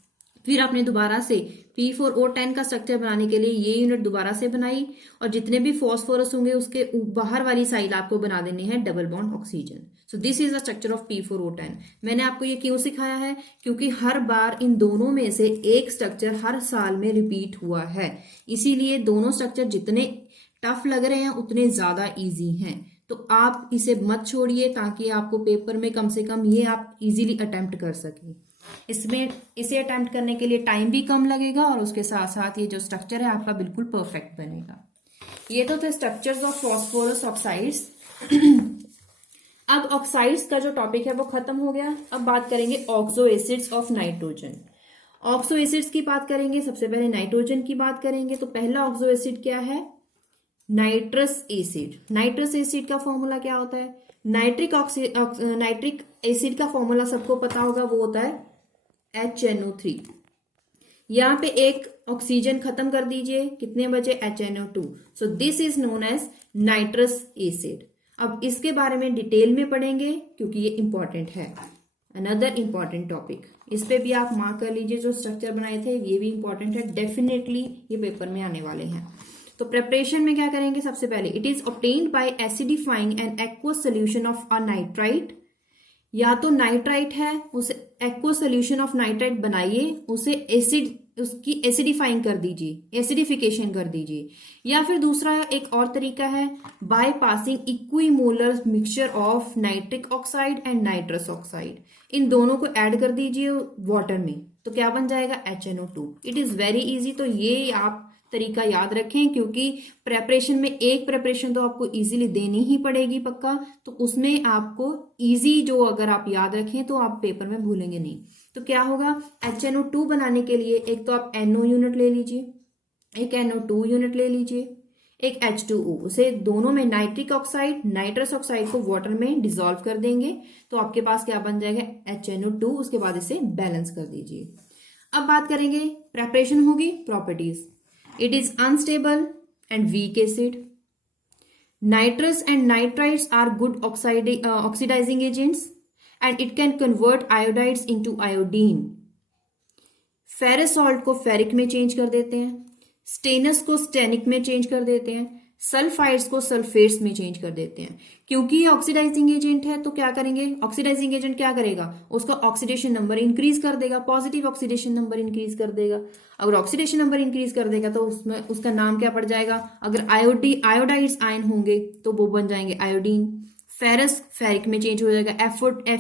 फिर आपने दोबारा से P4O10 का स्ट्रक्चर बनाने के लिए ये यूनिट दोबारा से बनाई, और जितने भी फॉस्फोरस होंगे उसके बाहर वाली साइड आपको बना देनी है double bond oxygen. So this is the structure of P4O10। मैंने आपको ये क्यों सिखाया है, क्योंकि हर बार इन दोनों में से एक स्ट्रक्चर हर साल में रिपीट हुआ है, इसीलिए दोनों स्ट्रक्चर जितने टफ लग रहे हैं उतने ज्यादा इजी हैं। तो आप इसे मत छोड़िए, ताकि आपको पेपर में कम से कम ये आप इजीली अटेम्प्ट कर सकें। इसमें इसे अटेम्प्ट करने के लिए टाइम भी कम लगेगा, और उसके साथ साथ ये जो स्ट्रक्चर है आपका बिल्कुल परफेक्ट बनेगा। ये तो थे स्ट्रक्चर्स ऑफ फॉस्फोरस ऑक्साइड्स। अब ऑक्साइड्स का जो टॉपिक है वो खत्म हो गया। अब बात करेंगे oxo acids of nitrogen. Oxo acids की बात करेंगे, सबसे पहले नाइट्रोजन की बात करेंगे। तो पहला ऑक्सो एसिड क्या है, नाइट्रस एसिड। नाइट्रस एसिड का फॉर्मूला क्या होता है, नाइट्रिक एसिड का फॉर्मूला सबको पता होगा, वो होता है HNO3। यहां पे एक ऑक्सीजन खत्म कर दीजिए, कितने बचे, HNO2। So this is known as nitrous acid. अब इसके बारे में डिटेल में पढ़ेंगे क्योंकि ये इंपॉर्टेंट है, अनदर इंपॉर्टेंट टॉपिक। इस पे भी आप मार्क कर लीजिए, जो स्ट्रक्चर बनाए थे ये भी इंपॉर्टेंट है, डेफिनेटली ये पेपर में आने वाले हैं। तो प्रिपरेशन में क्या करेंगे, सबसे पहले it is obtained by acidifying an aqueous solution of a nitrite. या तो नाइट्राइट है, उसे एक्वस सोल्यूशन ऑफ नाइट्राइट बनाइए, उसे उसकी एसिडिफाइंग कर दीजिए, एसिडिफिकेशन कर दीजिए। या फिर दूसरा एक और तरीका है, by passing equimolar mixture of nitric oxide and nitrous oxide. इन दोनों को ऐड कर दीजिए वाटर में, तो क्या बन जाएगा, HNO2। It is very easy. तो ये आप तरीका याद रखें, क्योंकि प्रेपरेशन में एक प्रेपरेशन तो आपको इजीली देनी ही पड़ेगी पक्का, तो उसमें आपको इजी जो अगर आप याद रखें तो आप पेपर में भूलेंगे नहीं। तो क्या होगा, HNO2 बनाने के लिए एक तो आप NO यूनिट ले लीजिए, एक NO2 यूनिट ले लीजिए, एक H2O। उसे दोनों में नाइट्रिक ऑक्साइड नाइट्रस ऑक्साइड को वाटर में डिसॉल्व कर देंगे, तो आपके पास क्या बन जाएगा, HNO2। उसके बाद इसे बैलेंस कर दीजिए। अब बात करेंगे, प्रेपरेशन होगी, properties. It is unstable and weak acid. Nitrous and nitrites are good oxidizing agents, and it can convert iodides into iodine. Ferrous salt को फेरिक में चेंज कर देते हैं, स्टेनस को स्टेनिक में चेंज कर देते हैं, सल्फाइड्स को सल्फेट्स में चेंज कर देते हैं। क्योंकि ये ऑक्सीडाइजिंग एजेंट है तो क्या करेंगे, ऑक्सीडाइजिंग एजेंट क्या करेगा, उसका ऑक्सीडेशन नंबर इंक्रीज कर देगा, पॉजिटिव ऑक्सीडेशन नंबर इंक्रीज कर देगा। अगर ऑक्सीडेशन नंबर इंक्रीज कर देगा तो उसमें उसका नाम क्या पड़ जाएगा, अगर आयोडाइड्स आयन होंगे तो वो बन जाएंगे आयोडीन। फेरस फेरिक में चेंज हो जाएगा,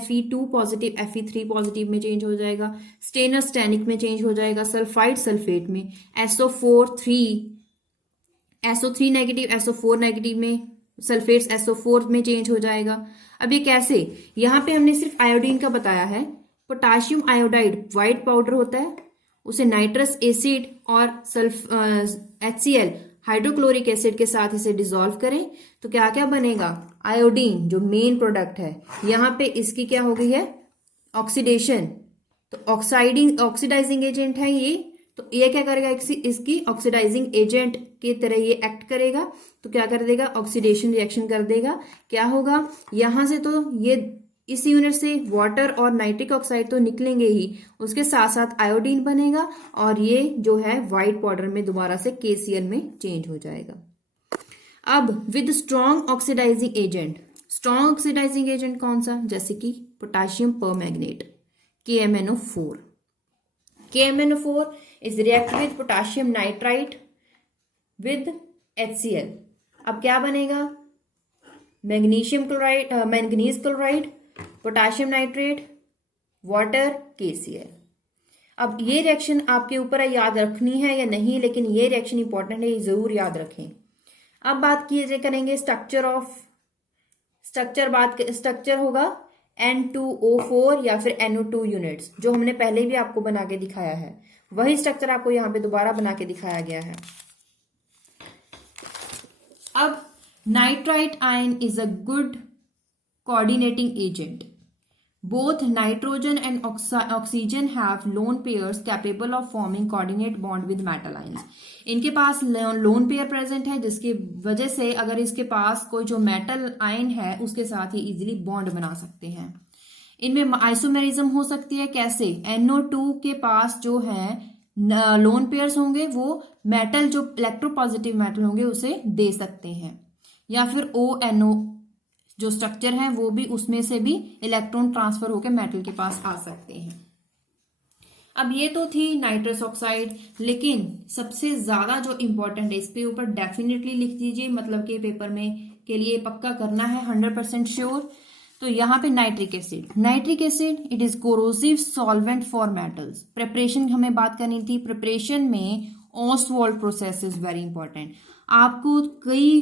Fe2 पॉजिटिव Fe3 पॉजिटिव में चेंज हो जाएगा, स्टेनस स्टेनिक में चेंज हो जाएगा, सल्फाइड सल्फेट में, SO3 नेगेटिव SO4 नेगेटिव में, सल्फेट्स SO4 में चेंज हो जाएगा। अब ये कैसे, यहाँ पे हमने सिर्फ आयोडीन का बताया है। पोटाशियम आयोडाइड व्हाइट पाउडर होता है, उसे नाइट्रस एसिड और HCl हाइड्रोक्लोरिक एसिड के साथ इसे डिसॉल्व करें तो क्या क्या बनेगा, आयोडीन जो मेन प्रोडक्ट है, यहाँ पे इसकी क्या हो गई है, ऑक्सीडेशन। तो ऑक्सीडाइजिंग एजेंट है ये, तो ये क्या करेगा, इसकी ऑक्सीडाइजिंग एजेंट की तरह ये एक्ट करेगा। तो क्या कर देगा, ऑक्सीडेशन रिएक्शन कर देगा। क्या होगा, यहां से तो ये इस यूनिट से वाटर और नाइट्रिक ऑक्साइड तो निकलेंगे ही, उसके साथ साथ आयोडीन बनेगा और ये जो है व्हाइट पाउडर में दोबारा से KCl में चेंज हो जाएगा। अब with strong oxidising agent, strong oxidising agent कौन सा, जैसे कि potassium permanganate KMnO4। KMnO4 is react with potassium nitrite with HCl। अब क्या बनेगा, magnesium chloride, manganese chloride, potassium nitrate, water, KCl। अब ये रिएक्शन आपके ऊपर है याद रखनी है या नहीं, लेकिन ये रिएक्शन इंपॉर्टेंट है, ये जरूर याद रखें। अब बात करेंगे स्ट्रक्चर होगा N2O4 या फिर NO2 यूनिट्स, जो हमने पहले भी आपको बना के दिखाया है, वही स्ट्रक्चर आपको यहाँ पे दोबारा बना के दिखाया गया है। अब nitrite ion is a good coordinating agent. Both nitrogen and oxygen have lone pairs capable of forming coordinate bond with metal ions. इनके पास लोन पेयर प्रेजेंट है, जिसकी वजह से अगर इसके पास कोई जो मेटल आयन है उसके साथ ही इजीली बॉन्ड बना सकते हैं। इनमें आइसोमेरिज्म हो सकती है, कैसे, NO2 के पास जो है लोन पेयर्स होंगे वो मेटल जो इलेक्ट्रोपॉजिटिव मेटल होंगे उसे दे सकते हैं, या फिर ONO जो स्ट्रक्चर है वो भी उसमें से भी इलेक्ट्रॉन ट्रांसफर होकर मेटल के पास आ सकते हैं। अब ये तो थी नाइट्रस ऑक्साइड, लेकिन सबसे ज्यादा जो इंपॉर्टेंट है इसके ऊपर डेफिनेटली लिख दीजिए, मतलब के पेपर में के लिए पक्का करना है 100% श्योर। तो यहाँ पे nitric acid it is corrosive solvent for metals. Preparation हमें बात करनी थी, प्रिपरेशन में Oswald process is very important. आपको कई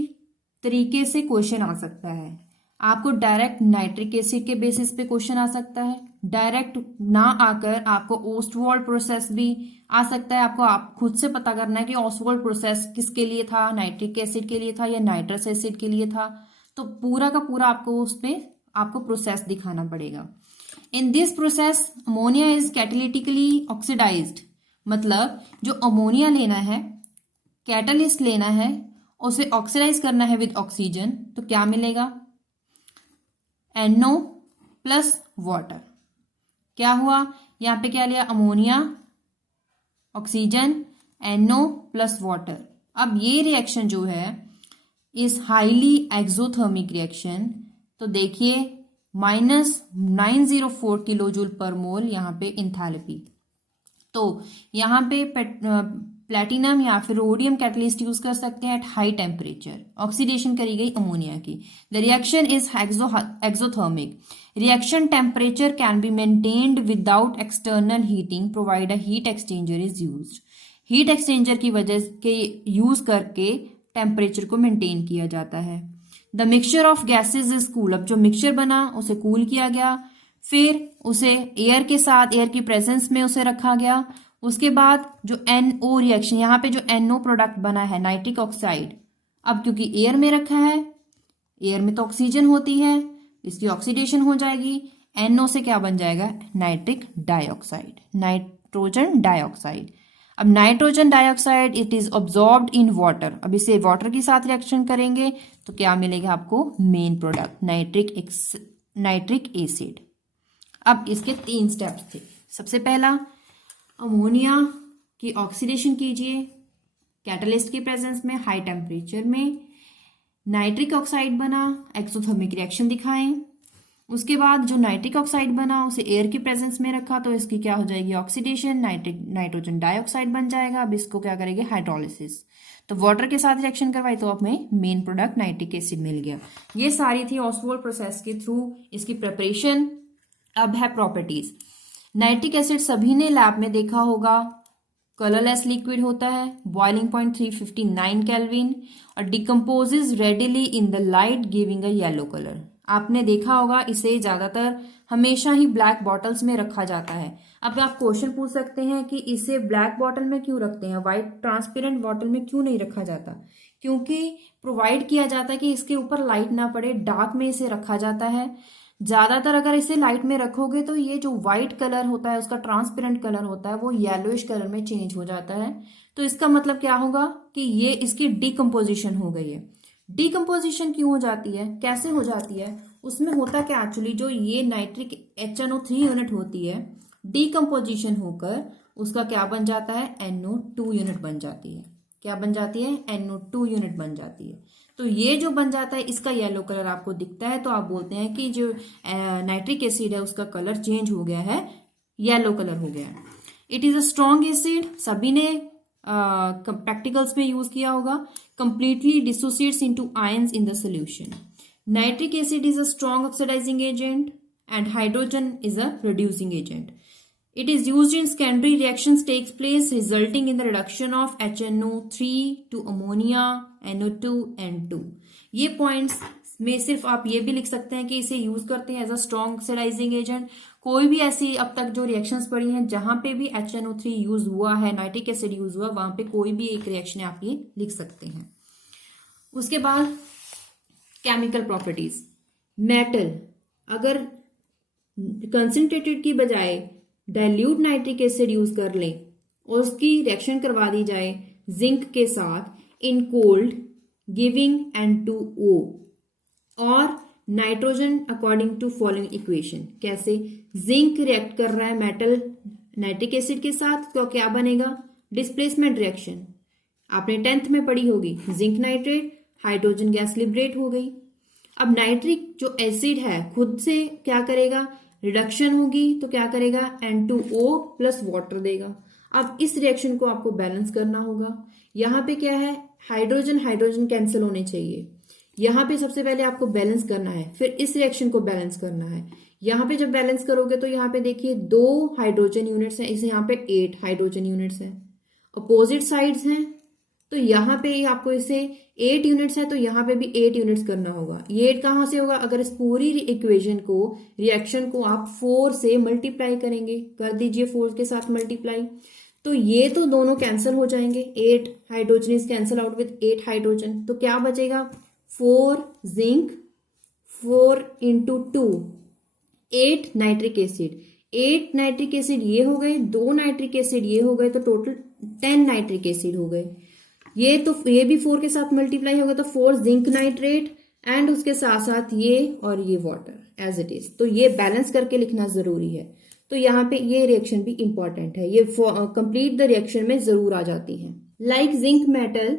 तरीके से क्वेश्चन आ सकता है, आपको डायरेक्ट नाइट्रिक एसिड के बेसिस पे क्वेश्चन आ सकता है, डायरेक्ट ना आकर आपको ऑसवाल्ड प्रोसेस भी आ सकता है। आप खुद से पता करना है कि ऑसवाल्ड प्रोसेस किसके लिए था, नाइट्रिक एसिड के लिए था या नाइट्रस एसिड के लिए था। तो पूरा का पूरा आपको उसमें आपको प्रोसेस दिखाना पड़ेगा। In this process ammonia is catalytically oxidised, मतलब जो अमोनिया लेना है, कैटालिस्ट लेना है, उसे ऑक्सीडाइज करना है विद ऑक्सीजन, तो क्या मिलेगा, NO प्लस वाटर। क्या हुआ, यहाँ पे क्या लिया, ammonia, oxygen, NO plus water. अब ये रिएक्शन जो है इस हाईली एक्सोथर्मिक रिएक्शन, तो देखिए -904 किलोजूल पर मोल यहाँ पे इंथैल्पी। तो यहाँ पे प्लेटिनम या फिर रोडियम कैटलिस्ट यूज कर सकते हैं एट हाई टेम्परेचर। ऑक्सीडेशन करी गई अमोनिया की। The reaction is exothermic. Reaction temperature can be maintained without external heating provide a heat exchanger is used. Heat exchanger की वजह के यूज करके टेम्परेचर को मेंटेन किया जाता है। The mixture of gases is cool. अब जो मिक्सचर बना उसे कूल किया गया, फिर उसे एयर के साथ, एयर की प्रेजेंस में उसे रखा गया। उसके बाद जो NO रिएक्शन, यहाँ पे जो NO प्रोडक्ट बना है नाइट्रिक ऑक्साइड, अब क्योंकि एयर में रखा है, एयर में तो ऑक्सीजन होती है, इसकी ऑक्सीडेशन हो जाएगी, NO से क्या बन जाएगा, नाइट्रिक डाइऑक्साइड, नाइट्रोजन डाइऑक्साइड। अब nitrogen dioxide it is absorbed in water. अब इसे वाटर के साथ रिएक्शन करेंगे तो क्या मिलेगा आपको, मेन प्रोडक्ट नाइट्रिक एसिड। अब इसके 3 स्टेप्स थे। सबसे पहला, अमोनिया की ऑक्सीडेशन कीजिए कैटलिस्ट की प्रेजेंस में हाई टेम्परेचर में। नाइट्रिक ऑक्साइड बना, एक्सोथर्मिक रिएक्शन दिखाएं। उसके बाद जो नाइट्रिक ऑक्साइड बना उसे एयर की प्रेजेंस में रखा तो इसकी क्या हो जाएगी, ऑक्सीडेशन, नाइट्रोजन डाइऑक्साइड बन जाएगा। अब इसको क्या करेंगे, हाइड्रोलिसिस। तो वाटर के साथ रिएक्शन करवाई तो हमें मेन प्रोडक्ट नाइट्रिक एसिड मिल गया। ये सारी थी ऑसवाल्ड प्रोसेस के थ्रू इसकी प्रिपरेशन। अब है प्रॉपर्टीज। नाइट्रिक एसिड सभी ने लैब में देखा होगा, कलरलेस लिक्विड होता है, बॉइलिंग पॉइंट 359 केल्विन और decomposes readily in the light giving a yellow colour. आपने देखा होगा इसे ज्यादातर हमेशा ही ब्लैक बॉटल्स में रखा जाता है। अब आप क्वेश्चन पूछ सकते हैं कि इसे ब्लैक बॉटल में क्यों रखते हैं, व्हाइट ट्रांसपेरेंट बॉटल में क्यों नहीं रखा जाता? क्योंकि प्रोवाइड किया जाता है कि इसके ऊपर लाइट ना पड़े, डार्क में इसे रखा जाता है। ज्यादातर अगर इसे लाइट में रखोगे तो ये जो व्हाइट कलर होता है, उसका ट्रांसपेरेंट कलर होता है, वो येलोइश कलर में चेंज हो जाता है। तो इसका मतलब क्या होगा कि ये इसकी डिकम्पोजिशन हो गई है। डिकम्पोजिशन क्यों हो जाती है, कैसे हो जाती है? उसमें होता क्या, एक्चुअली जो ये नाइट्रिक HNO3 यूनिट होती है, डिकम्पोजिशन होकर उसका क्या बन जाता है, NO2 यूनिट बन जाती है। क्या बन जाती है, NO2 यूनिट बन जाती है। तो ये जो बन जाता है, इसका येलो कलर आपको दिखता है, तो आप बोलते हैं कि जो नाइट्रिक एसिड है उसका कलर चेंज हो गया है, येलो कलर हो गया है। It is a strong acid, सभी ने प्रैक्टिकल्स में यूज किया होगा। Completely dissociates into ions in the solution. Nitric acid is a strong oxidising agent and hydrogen is a reducing agent. It is used in secondary reactions takes place resulting in the reduction of HNO3 to ammonia, NO2 and 2. ये points में सिर्फ आप ये भी लिख सकते हैं कि इसे यूज करते हैं as a strong oxidising agent. कोई भी ऐसी अब तक जो रिएक्शंस पड़ी हैं जहां पे भी HNO3 यूज हुआ है, नाइट्रिक एसिड यूज हुआ, वहां पे कोई भी एक रिएक्शन आप ये लिख सकते हैं। उसके बाद केमिकल प्रॉपर्टीज। मेटल अगर कंसंट्रेटेड की बजाय डाइल्यूट नाइट्रिक एसिड यूज कर लें और उसकी रिएक्शन करवा दी जाए जिंक के साथ इन कोल्ड गिविंग N2O और nitrogen according to following equation. कैसे? जिंक रिएक्ट कर रहा है मेटल नाइट्रिक एसिड के साथ, तो क्या बनेगा, डिस्प्लेसमेंट रिएक्शन। आपने 10th में पढ़ी होगी, zinc nitrate, hydrogen gas liberate हो गई। अब नाइट्रिक जो एसिड है खुद से क्या करेगा, रिडक्शन होगी, तो क्या करेगा, N2O प्लस वाटर देगा। अब इस रिएक्शन को आपको बैलेंस करना होगा। यहाँ पे क्या है, हाइड्रोजन हाइड्रोजन कैंसिल होने चाहिए। यहाँ पे सबसे पहले आपको बैलेंस करना है, फिर इस रिएक्शन को बैलेंस करना है। यहाँ पे जब बैलेंस करोगे तो यहाँ पे देखिए 2 हाइड्रोजन यूनिट्स हैं, इसे यहाँ पे 8 हाइड्रोजन यूनिट्स हैं। अपोजिट साइड्स हैं, तो यहाँ पे आपको इसे 8 यूनिट्स है, तो यहाँ पे भी 8 यूनिट्स करना होगा। ये 8 कहाँ से होगा, अगर इस पूरी इक्वेशन को, रिएक्शन को आप 4 से मल्टीप्लाई करेंगे, कर दीजिए 4 के साथ मल्टीप्लाई, तो ये तो दोनों कैंसिल हो जाएंगे। 8 hydrogen is cancel out with 8 hydrogen, तो क्या बचेगा, 4 zinc, 4 into 2 8 nitric acid. 8 nitric acid ये हो गए, 2 नाइट्रिक एसिड ये हो गए, तो टोटल 10 नाइट्रिक एसिड हो गए। ये तो ये भी 4 के साथ मल्टीप्लाई होगा, तो 4 जिंक नाइट्रेट एंड उसके साथ साथ ये और ये वाटर एज इट इज। तो ये बैलेंस करके लिखना जरूरी है। तो यहाँ पे ये रिएक्शन भी इंपॉर्टेंट है, ये कंप्लीट द रिएक्शन में जरूर आ जाती है। Like zinc metal,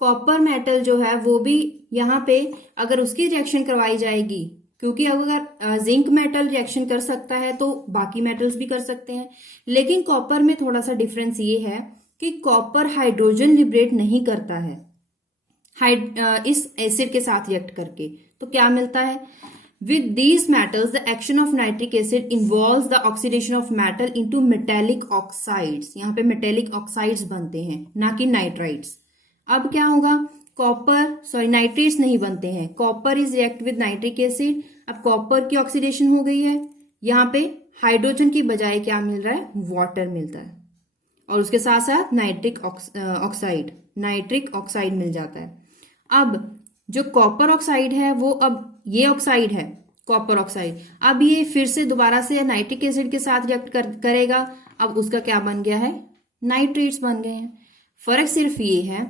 copper metal जो है वो भी यहाँ पे अगर उसकी रिएक्शन करवाई जाएगी, क्योंकि अगर जिंक मेटल रिएक्शन कर सकता है तो बाकी मेटल्स भी कर सकते हैं, लेकिन कॉपर में थोड़ा सा डिफरेंस ये है कि कॉपर हाइड्रोजन लिबरेट नहीं करता है इस एसिड के साथ रिएक्ट करके। तो क्या मिलता है, with these metals the action of nitric acid involves the oxidation of metal into metallic oxides. यहाँ पे मेटेलिक ऑक्साइड्स बनते हैं, ना कि नाइट्राइट्स। अब क्या होगा, नाइट्रेट्स नहीं बनते हैं, copper is react with nitric acid. अब कॉपर की ऑक्सीडेशन हो गई है, यहाँ पे हाइड्रोजन की बजाय क्या मिल रहा है, वाटर मिलता है, और उसके साथ साथ नाइट्रिक ऑक्साइड मिल जाता है। अब जो कॉपर ऑक्साइड है वो, अब ये ऑक्साइड है कॉपर ऑक्साइड, अब ये फिर से दोबारा से नाइट्रिक एसिड के साथ रिएक्ट करेगा। अब उसका क्या बन गया है, नाइट्रेट्स बन गए हैं। फर्क सिर्फ ये है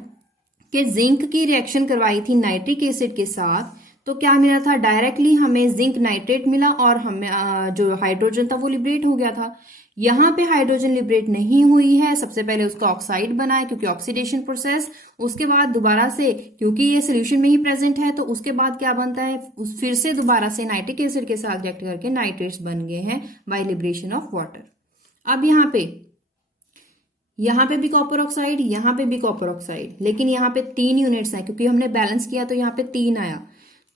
कि जिंक की रिएक्शन करवाई थी नाइट्रिक एसिड के साथ, तो क्या मिला था, डायरेक्टली हमें जिंक नाइट्रेट मिला और हमें जो हाइड्रोजन था वो लिबरेट हो गया था। यहाँ पे हाइड्रोजन लिबरेट नहीं हुई है, सबसे पहले उसका ऑक्साइड बना है क्योंकि ऑक्सीडेशन प्रोसेस, उसके बाद दोबारा से क्योंकि ये सोल्यूशन में ही प्रेजेंट है तो उसके बाद क्या बनता है, फिर से दोबारा से नाइट्रिक एसिड के साथ रिएक्ट करके नाइट्रेट्स बन गए हैं बाय लिबरेशन ऑफ वाटर। अब यहाँ पे भी कॉपर ऑक्साइड, यहाँ पे भी कॉपर ऑक्साइड, लेकिन यहाँ पे 3 यूनिट्स हैं क्योंकि हमने बैलेंस किया तो यहाँ पे 3 आया,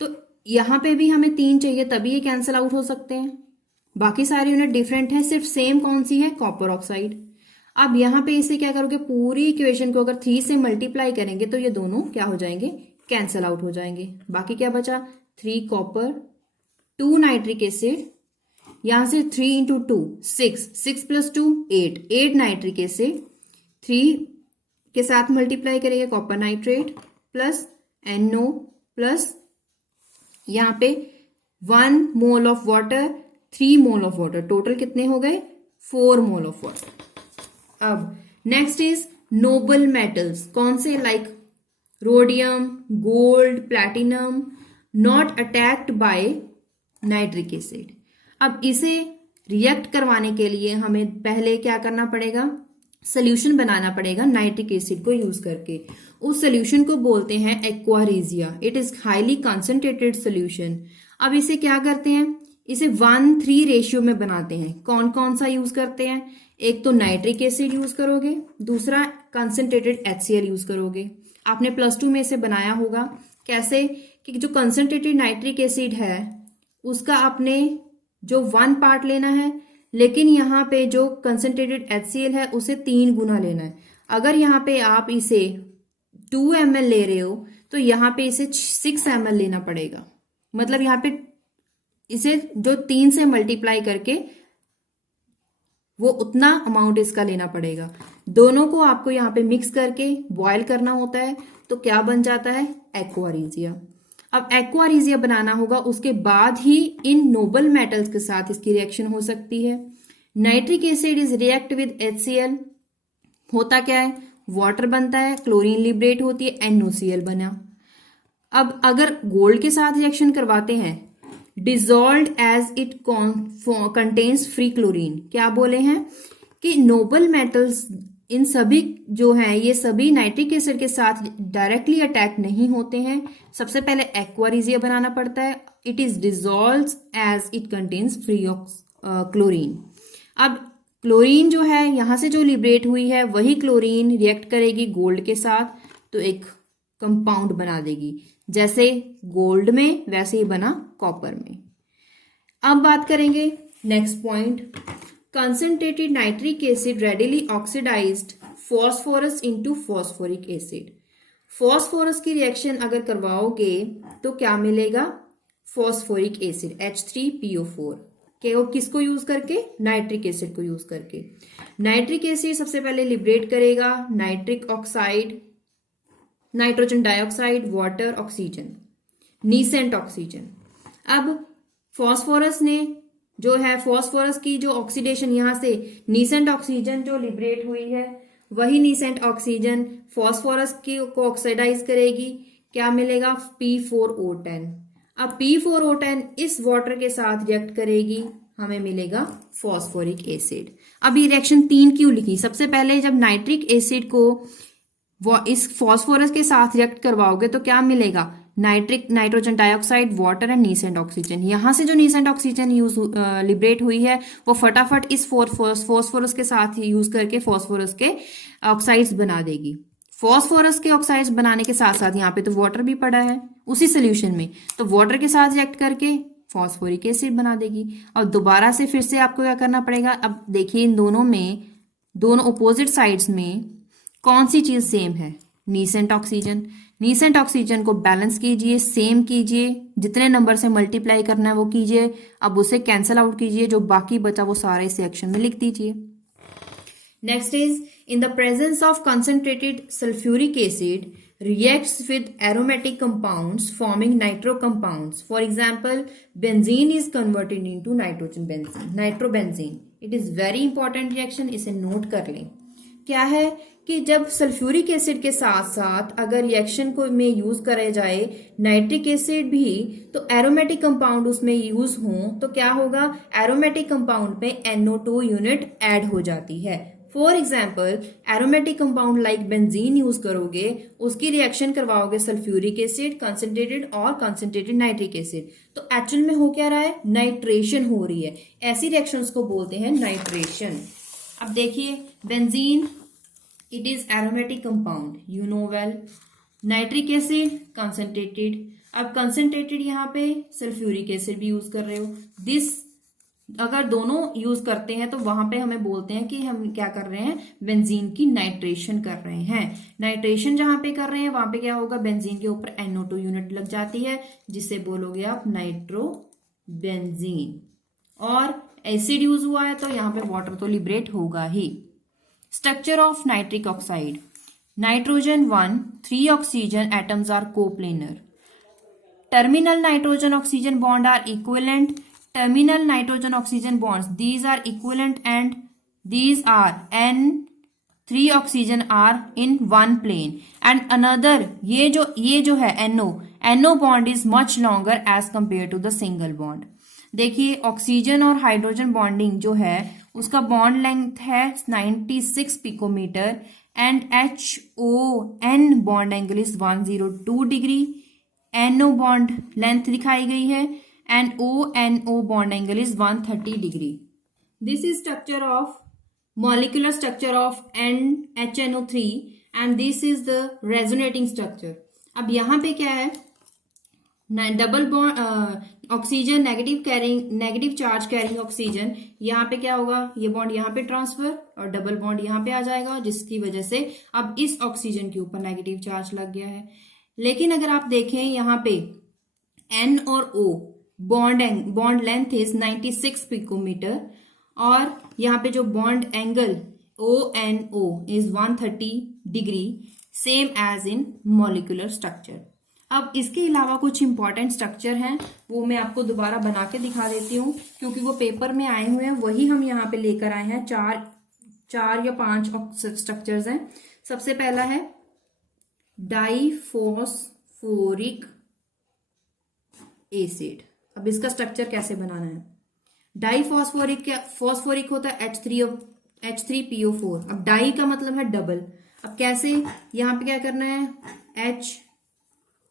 तो यहाँ पे भी हमें 3 चाहिए तभी ये कैंसिल आउट हो सकते हैं। बाकी सारी यूनिट डिफरेंट है, सिर्फ सेम कौन सी है, कॉपर ऑक्साइड। अब यहाँ पे इसे क्या करोगे, पूरी इक्वेशन को अगर 3 से मल्टीप्लाई करेंगे तो ये दोनों क्या हो जाएंगे, कैंसिल आउट हो जाएंगे। बाकी क्या बचा, 3 कॉपर, 2 नाइट्रिक एसिड, यहां से 3 इंटू 2 6, 6 प्लस 2 8, 8 नाइट्रिक एसिड, 3 के साथ मल्टीप्लाई करेंगे copper nitrate plus NO plus यहाँ पे 1 mole of water, 3 mole of water, total कितने हो गए, 4 मोल ऑफ वाटर। अब नेक्स्ट इज नोबल मेटल्स, कौन से, like rhodium, gold, platinum, not attacked by nitric acid. अब इसे रिएक्ट करवाने के लिए हमें पहले क्या करना पड़ेगा, सोल्यूशन बनाना पड़ेगा नाइट्रिक एसिड को यूज करके। उस सोल्यूशन को बोलते हैं aqua regia, it is highly concentrated solution. अब इसे क्या करते हैं, इसे 1:3 रेशियो में बनाते हैं। कौन कौन सा यूज करते हैं, एक तो नाइट्रिक एसिड यूज करोगे, दूसरा कंसंट्रेटेड HCl यूज करोगे। आपने +2 में इसे बनाया होगा, कैसे कि जो कंसंट्रेटेड नाइट्रिक एसिड है उसका आपने जो 1 पार्ट लेना है, लेकिन यहाँ पे जो कंसंट्रेटेड HCl है उसे 3 गुना लेना है। अगर यहाँ पे आप इसे 2 ml ले रहे हो तो यहाँ पे इसे 6 ml लेना पड़ेगा, मतलब यहाँ पे इसे जो 3 से मल्टीप्लाई करके वो उतना अमाउंट इसका लेना पड़ेगा। दोनों को आपको यहाँ पे मिक्स करके बॉयल करना होता है, तो क्या बन जाता है, एक्वारेजिया। अब एक्वारेजिया बनाना होगा, उसके बाद ही इन नोबल मेटल्स के साथ इसकी रिएक्शन हो सकती है। Nitric acid is react with HCl, होता क्या है, वाटर बनता है, क्लोरीन लिबरेट होती है, NOCl बना। अब अगर गोल्ड के साथ रिएक्शन करवाते हैं, dissolve as it contains free chlorine, क्या बोले हैं कि नोबल मेटल्स इन सभी जो हैं ये सभी नाइट्रिक एसिड के साथ डायरेक्टली अटैक नहीं होते हैं। सबसे पहले एक्वारेजिया बनाना पड़ता है, it is dissolve as it contains free chlorine. अब क्लोरीन जो है यहां से जो लिबरेट हुई है वही क्लोरीन रिएक्ट करेगी गोल्ड के साथ, तो एक कंपाउंड बना देगी, जैसे गोल्ड में वैसे ही बना कॉपर में। अब बात करेंगे next point, concentrated nitric acid readily oxidised phosphorus into phosphoric acid. Phosphorus की रिएक्शन अगर करवाओगे तो क्या मिलेगा, फॉस्फोरिक एसिड H3PO4 के, वो किसको यूज करके, नाइट्रिक एसिड को यूज करके। नाइट्रिक एसिड सबसे पहले लिबरेट करेगा nitric oxide, nitrogen dioxide, water, oxygen, nascent oxygen. अब फॉस्फोरस ने जो है, फॉस्फोरस की जो ऑक्सीडेशन, यहां से नीसेंट ऑक्सीजन जो लिबरेट हुई है वही नीसेंट ऑक्सीजन फॉस्फोरस को ऑक्सीडाइज करेगी, क्या मिलेगा, P4O10। अब P4O10 इस वाटर के साथ रिएक्ट करेगी, हमें मिलेगा फॉस्फोरिक एसिड। अब ये रिएक्शन 3 क्यों लिखी, सबसे पहले जब नाइट्रिक एसिड को वो इस फॉस्फोरस के साथ रिएक्ट करवाओगे तो क्या मिलेगा, nitrogen dioxide, water and nascent oxygen. यहां से जो नीसेंट ऑक्सीजन यूज लिबरेट हुई है वो फटाफट इस फॉस्फोरस के साथ यूज करके फॉस्फोरस के ऑक्साइड्स बना देगी। फॉस्फोरस के ऑक्साइड्स बनाने के साथ साथ यहाँ पे तो वाटर भी पड़ा है उसी सोल्यूशन में, तो वाटर के साथ रिएक्ट करके फॉस्फोरिक एसिड बना देगी। और दोबारा से फिर से आपको क्या करना पड़ेगा, अब देखिए इन दोनों में, दोनों अपोजिट साइड्स में कौन सी चीज सेम है, नीसेंट ऑक्सीजन। नीसेंट ऑक्सीजन को बैलेंस कीजिए, सेम कीजिए, जितने नंबर से मल्टीप्लाई करना है वो कीजिए, अब उसे कैंसिल आउट कीजिए, जो बाकी बचा वो सारा इस सेक्शन में लिख दीजिए। Next is in the presence of concentrated sulphuric acid reacts with aromatic compounds forming nitro compounds. For example, benzene is converted into nitrobenzene. It is very important reaction, इसे नोट कर लें। क्या है कि जब सल्फ्यूरिक एसिड के साथ साथ अगर रिएक्शन को में यूज करा जाए नाइट्रिक एसिड भी, तो एरोमेटिक कंपाउंड उसमें यूज हो तो क्या होगा, एरोमेटिक कंपाउंड में NO2 यूनिट ऐड हो जाती है। For example aromatic compound like benzene use करोगे, उसकी रिएक्शन करवाओगे सल्फ्यूरिक एसिड कंसंट्रेटेड और कंसंट्रेटेड नाइट्रिक एसिड, तो एक्चुअल में हो क्या रहा है, नाइट्रेशन हो रही है। ऐसी रिएक्शंस को बोलते हैं नाइट्रेशन। अब देखिए benzene, it is aromatic compound, you know well. Nitric acid concentrated, अब कंसंट्रेटेड यहाँ पे सल्फ्यूरिक एसिड भी यूज कर रहे हो। दिस अगर दोनों यूज करते हैं तो वहां पे हमें बोलते हैं कि हम क्या कर रहे हैं, बेंजीन की नाइट्रेशन कर रहे हैं। नाइट्रेशन जहां पे कर रहे हैं वहां पे क्या होगा, बेंजीन के ऊपर NO2 यूनिट लग जाती है, जिससे बोलोगे आप नाइट्रो बेंजीन। और एसिड यूज हुआ है तो यहाँ पे वाटर तो लिबरेट होगा ही। Structure of nitric oxide. Nitrogen 1, 3 oxygen atoms are coplanar. Terminal nitrogen oxygen bond are equivalent. Terminal nitrogen oxygen bonds, these are equivalent and these are N 3 oxygen are in one plane and another ये जो है NO bond is much longer as compared to the single bond. देखिए oxygen और hydrogen bonding जो है उसका bond length है 96 picometre and HON bond angle is 102 degree. NO bond length दिखाई गई है and ONO bond angle is 130 degree. This is structure of molecular structure of HNO3 and this is the resonating structure. अब यहाँ पे क्या है, double bond oxygen negative charge carrying oxygen, यहाँ पे क्या होगा, ये बॉन्ड यहाँ पे ट्रांसफर और डबल बॉन्ड यहाँ पे आ जाएगा, जिसकी वजह से अब इस ऑक्सीजन के ऊपर नेगेटिव चार्ज लग गया है। लेकिन अगर आप देखें यहाँ पे N और O bond length is 96 picometre और यहाँ पे जो bond angle ONO is 130 degree, same as in molecular structure. अब इसके अलावा कुछ इंपॉर्टेंट स्ट्रक्चर हैं, वो मैं आपको दोबारा बना के दिखा देती हूँ, क्योंकि वो पेपर में आए हुए हैं, वही हम यहाँ पे लेकर आए हैं। चार या 5 स्ट्रक्चर्स हैं। सबसे पहला है डाइफॉस्फोरिक एसिड। अब इसका स्ट्रक्चर कैसे बनाना है, फॉस्फोरिक होता है H3PO4। अब डाई का मतलब है डबल। अब कैसे, यहाँ पे क्या करना है, H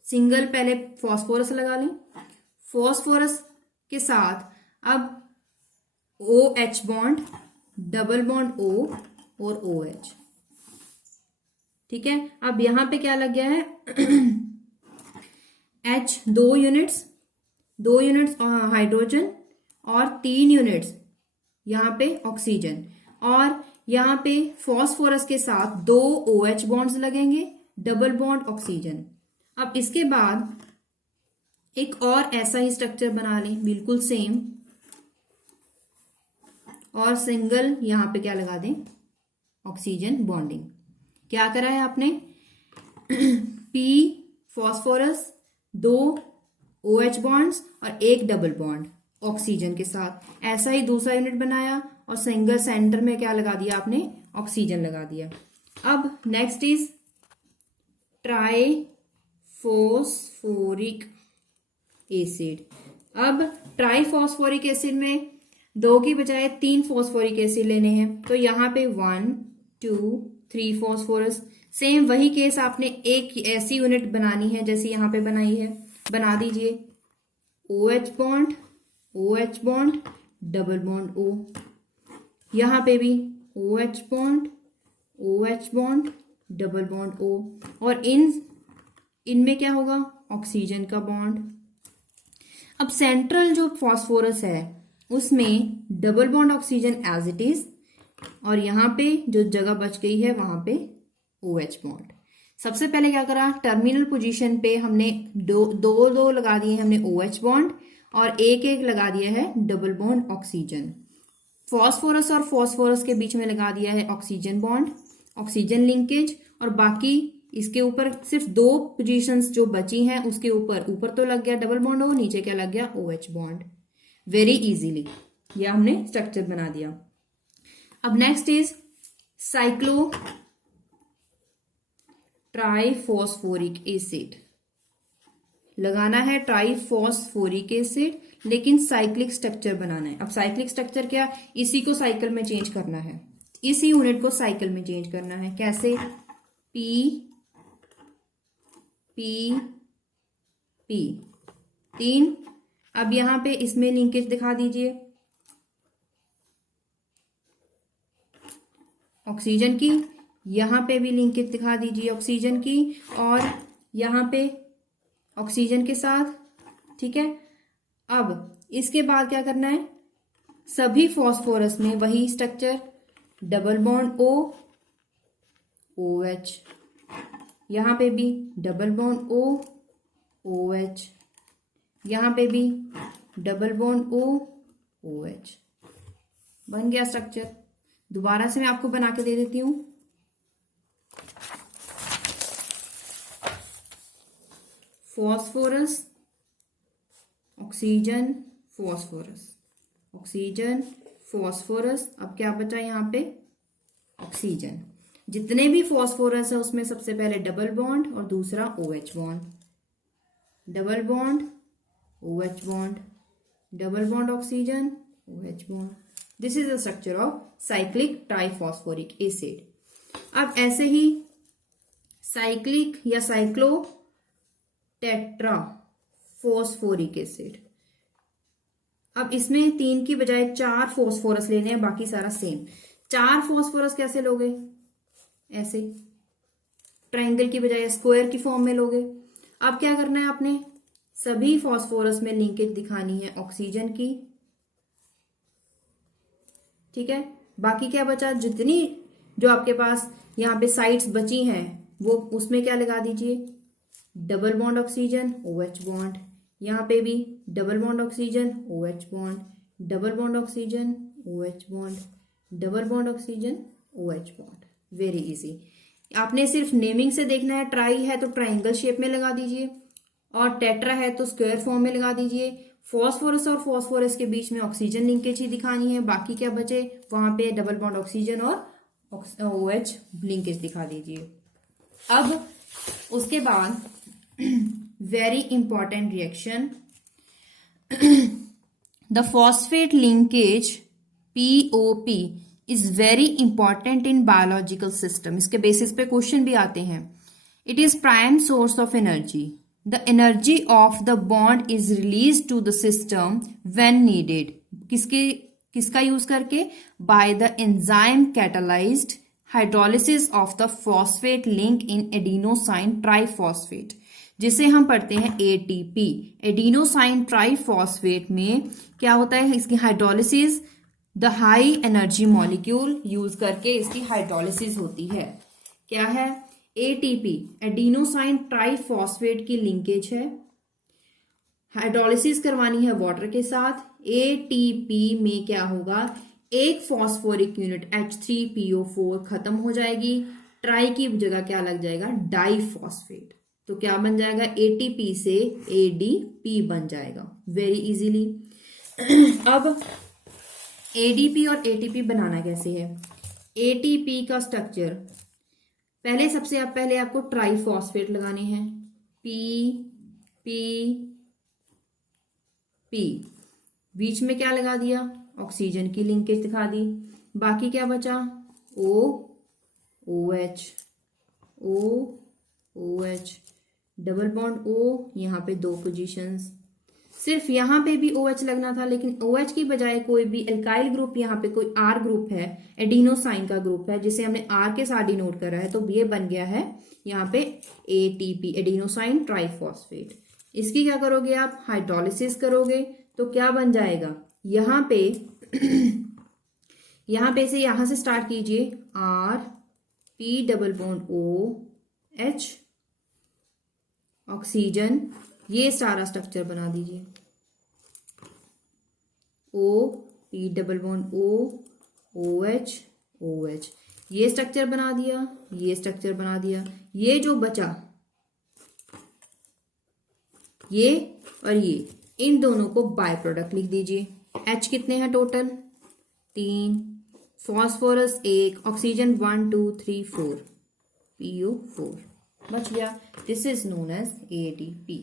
सिंगल पहले फॉस्फोरस लगा लें, फॉस्फोरस के साथ अब OH bond, double bond O और OH। ठीक है, अब यहां पे क्या लग गया है H 2 यूनिट्स हाइड्रोजन और 3 यूनिट्स यहाँ पे ऑक्सीजन, और यहाँ पे फॉस्फोरस के साथ 2 OH बॉन्ड्स लगेंगे, डबल बॉन्ड ऑक्सीजन। अब इसके बाद एक और ऐसा ही स्ट्रक्चर बना लें, बिल्कुल सेम, और सिंगल यहाँ पे क्या लगा दें, ऑक्सीजन बॉन्डिंग। क्या करा है आपने P फॉस्फोरस, 2 OH बॉन्ड्स और 1 डबल बॉन्ड ऑक्सीजन के साथ। ऐसा ही दूसरा यूनिट बनाया और सिंगल सेंटर में क्या लगा दिया आपने, ऑक्सीजन लगा दिया। अब नेक्स्ट इज ट्राइफॉस्फोरिक एसिड। अब ट्राइफॉस्फोरिक एसिड में 2 की बजाय 3 फॉस्फोरिक एसिड लेने हैं, तो यहाँ पे 1 2 3 फॉस्फोरस। सेम वही केस, आपने एक ऐसी यूनिट बनानी है जैसे यहाँ पे बनाई है, बना दीजिए OH bond double bond O। यहाँ पे भी OH bond double bond O, और इनमें क्या होगा, ऑक्सीजन का बॉन्ड। अब सेंट्रल जो फॉस्फोरस है उसमें double bond oxygen as it is, और यहाँ पे जो जगह बच गई है वहां पे OH बॉन्ड। सबसे पहले क्या करा, टर्मिनल पोजीशन पे हमने दो लगा दिए हमने OH बॉन्ड, और एक लगा दिया है डबल बॉन्ड ऑक्सीजन। फॉस्फोरस और फॉस्फोरस के बीच में लगा दिया है ऑक्सीजन बॉन्ड, ऑक्सीजन लिंकेज, और बाकी इसके ऊपर सिर्फ 2 पोजीशंस जो बची हैं उसके ऊपर तो लग गया डबल बॉन्ड हो, नीचे क्या लग गया OH बॉन्ड। वेरी इजीली यह हमने स्ट्रक्चर बना दिया। अब next is cyclo triphosphoric acid लगाना है, ट्राइफॉस्फोरिक एसिड, लेकिन साइक्लिक स्ट्रक्चर बनाना है। अब साइक्लिक स्ट्रक्चर क्या, इसी को साइकिल में चेंज करना है, इसी यूनिट को साइकिल में चेंज करना है। कैसे, पी पी पी 3। अब यहां पे इसमें लिंकेज दिखा दीजिए ऑक्सीजन की, यहां पे भी लिंकेज दिखा दीजिए ऑक्सीजन की, और यहां पे ऑक्सीजन के साथ। ठीक है, अब इसके बाद क्या करना है, सभी फॉस्फोरस में वही structure, double bond O O H, यहां पे भी double bond O O H, यहां पे भी double bond O O H. बन गया स्ट्रक्चर। दोबारा से मैं आपको बना के दे देती हूं। Phosphorus, oxygen, phosphorus, oxygen, phosphorus. अब क्या बचा यहां पे, ऑक्सीजन। जितने भी फॉस्फोरस है उसमें सबसे पहले डबल बॉन्ड और दूसरा OH bond, double bond OH bond, double bond oxygen OH bond. This is the structure of cyclic triphosphoric acid. अब ऐसे ही साइक्लिक या साइक्लो टेट्रा फॉस्फोरिक एसिड। अब इसमें 3 की बजाय 4 फॉस्फोरस लेने हैं, बाकी सारा सेम। 4 फॉस्फोरस कैसे लोगे, ऐसे ट्रायंगल की बजाय स्क्वायर की फॉर्म में लोगे। अब क्या करना है आपने, सभी फॉस्फोरस में लिंकेज दिखानी है ऑक्सीजन की। ठीक है, बाकी क्या बचा, जितनी जो आपके पास यहाँ पे साइड्स बची हैं वो उसमें क्या लगा दीजिए, double bond oxygen OH bond, यहाँ पे भी double bond oxygen OH bond, double bond oxygen OH bond, double bond oxygen OH bond. Very easy. आपने सिर्फ नेमिंग से देखना है, ट्राई है तो ट्राइंगल शेप में लगा दीजिए, और टेट्रा है तो स्क्वायर फॉर्म में लगा दीजिए। फॉस्फोरस और फॉस्फोरस के बीच में ऑक्सीजन लिंकेज ही दिखानी है, बाकी क्या बचे वहां पे डबल बॉन्ड ऑक्सीजन और OH लिंकेज दिखा दीजिए। अब उसके बाद very important reaction, the phosphate linkage POP is very important in biological system. इसके बेसिस पे क्वेश्चन भी आते हैं। It is prime source of energy. The energy of the bond is release to the system when needed. किसका use करके, by the enzyme catalysed hydrolysis of the phosphate link in adenosine triphosphate, जिसे हम पढ़ते हैं ATP। Adenosine triphosphate में क्या होता है, इसकी hydrolysis, the high energy molecule use करके इसकी हाइड्रोलिसिस होती है। क्या है, ATP, एडिनोसाइन ट्राइफॉस्फेट की लिंकेज है, हाइड्रोलिसिस करवानी है वाटर के साथ। ATP में क्या होगा, एक फॉस्फोरिक यूनिट H3PO4 खत्म हो जाएगी, ट्राई की जगह क्या लग जाएगा, डाइफॉस्फेट। तो क्या बन जाएगा, ATP से ADP बन जाएगा वेरी इजीली। अब ADP और ATP बनाना कैसे है, ATP का स्ट्रक्चर पहले आपको ट्राइफॉस्फेट लगाने हैं, P बीच में क्या लगा दिया, ऑक्सीजन की लिंकेज दिखा दी। बाकी क्या बचा, OH डबल बॉन्ड O, यहाँ पे 2 पोजीशंस। सिर्फ यहाँ पे भी OH लगना था, लेकिन OH की बजाय कोई भी एल्काइल ग्रुप, यहाँ पे कोई R ग्रुप है, एडिनोसाइन का ग्रुप है जिसे हमने R के साथ डिनोट करा है, तो ये बन गया है यहाँ पे ATP, एडिनोसाइन ट्राइफॉस्फेट। इसकी क्या करोगे आप, हाइड्रोलिसिस करोगे तो क्या बन जाएगा, यहाँ पे से यहां से स्टार्ट कीजिए, RP double bond OH oxygen, ये सारा स्ट्रक्चर बना दीजिए, OP डबल बॉन्ड OH ये स्ट्रक्चर बना दिया, ये स्ट्रक्चर बना दिया। ये जो बचा, ये और ये, इन दोनों को बाय प्रोडक्ट लिख दीजिए। H कितने हैं टोटल, 3, फॉस्फोरस 1, ऑक्सीजन 1 2 3 4, PO4 बच गया। This is known as ADP,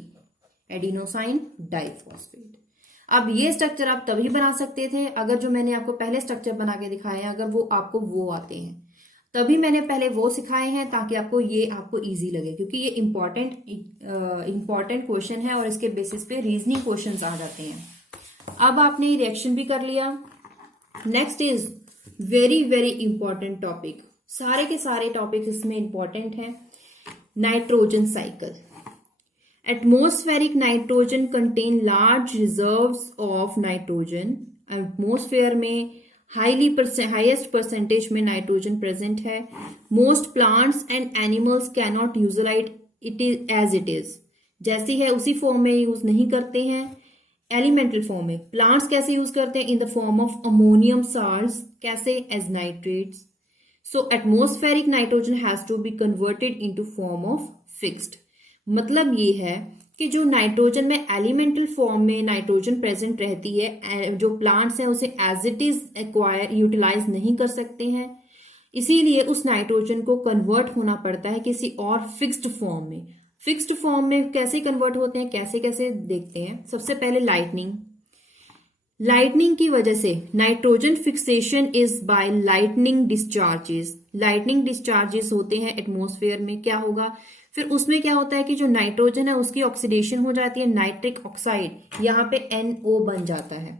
adenosine diphosphate. अब ये स्ट्रक्चर आप तभी बना सकते थे अगर जो मैंने आपको पहले स्ट्रक्चर बना के दिखाए हैं, अगर वो आपको वो आते हैं, तभी मैंने पहले वो सिखाए हैं ताकि आपको इजी लगे, क्योंकि ये इंपॉर्टेंट क्वेश्चन है और इसके बेसिस पे रीजनिंग क्वेश्चंस आ जाते हैं। अब आपने रिएक्शन भी कर लिया। Next is very very important topic, सारे के सारे टॉपिक इसमें इंपॉर्टेंट हैं। Nitrogen cycle. Atmospheric nitrogen contain large reserves of nitrogen. Atmosphere में हाईएस्ट परसेंटेज में नाइट्रोजन प्रेजेंट है। Most plants and animals can not utilise it as it is, जैसी है उसी फॉर्म में यूज नहीं करते हैं। एलिमेंटल फॉर्म में प्लांट्स कैसे यूज करते हैं? In the form of ammonium salts, कैसे? As nitrates. So atmospheric nitrogen has to be converted into form of fixed. मतलब ये है कि जो नाइट्रोजन में एलिमेंटल फॉर्म में नाइट्रोजन प्रेजेंट रहती है, जो प्लांट्स हैं उसे as it is acquire utilise नहीं कर सकते हैं, इसीलिए उस नाइट्रोजन को कन्वर्ट होना पड़ता है किसी और फिक्स्ड फॉर्म में। फिक्स्ड फॉर्म में कैसे कन्वर्ट होते हैं, कैसे कैसे देखते हैं। सबसे पहले लाइटनिंग की वजह से nitrogen fixation is by lightning discharges. Lightning discharges होते हैं एटमॉस्फेयर में, क्या होगा फिर उसमें? क्या होता है कि जो नाइट्रोजन है उसकी ऑक्सीडेशन हो जाती है, नाइट्रिक ऑक्साइड, यहाँ पे NO बन जाता है।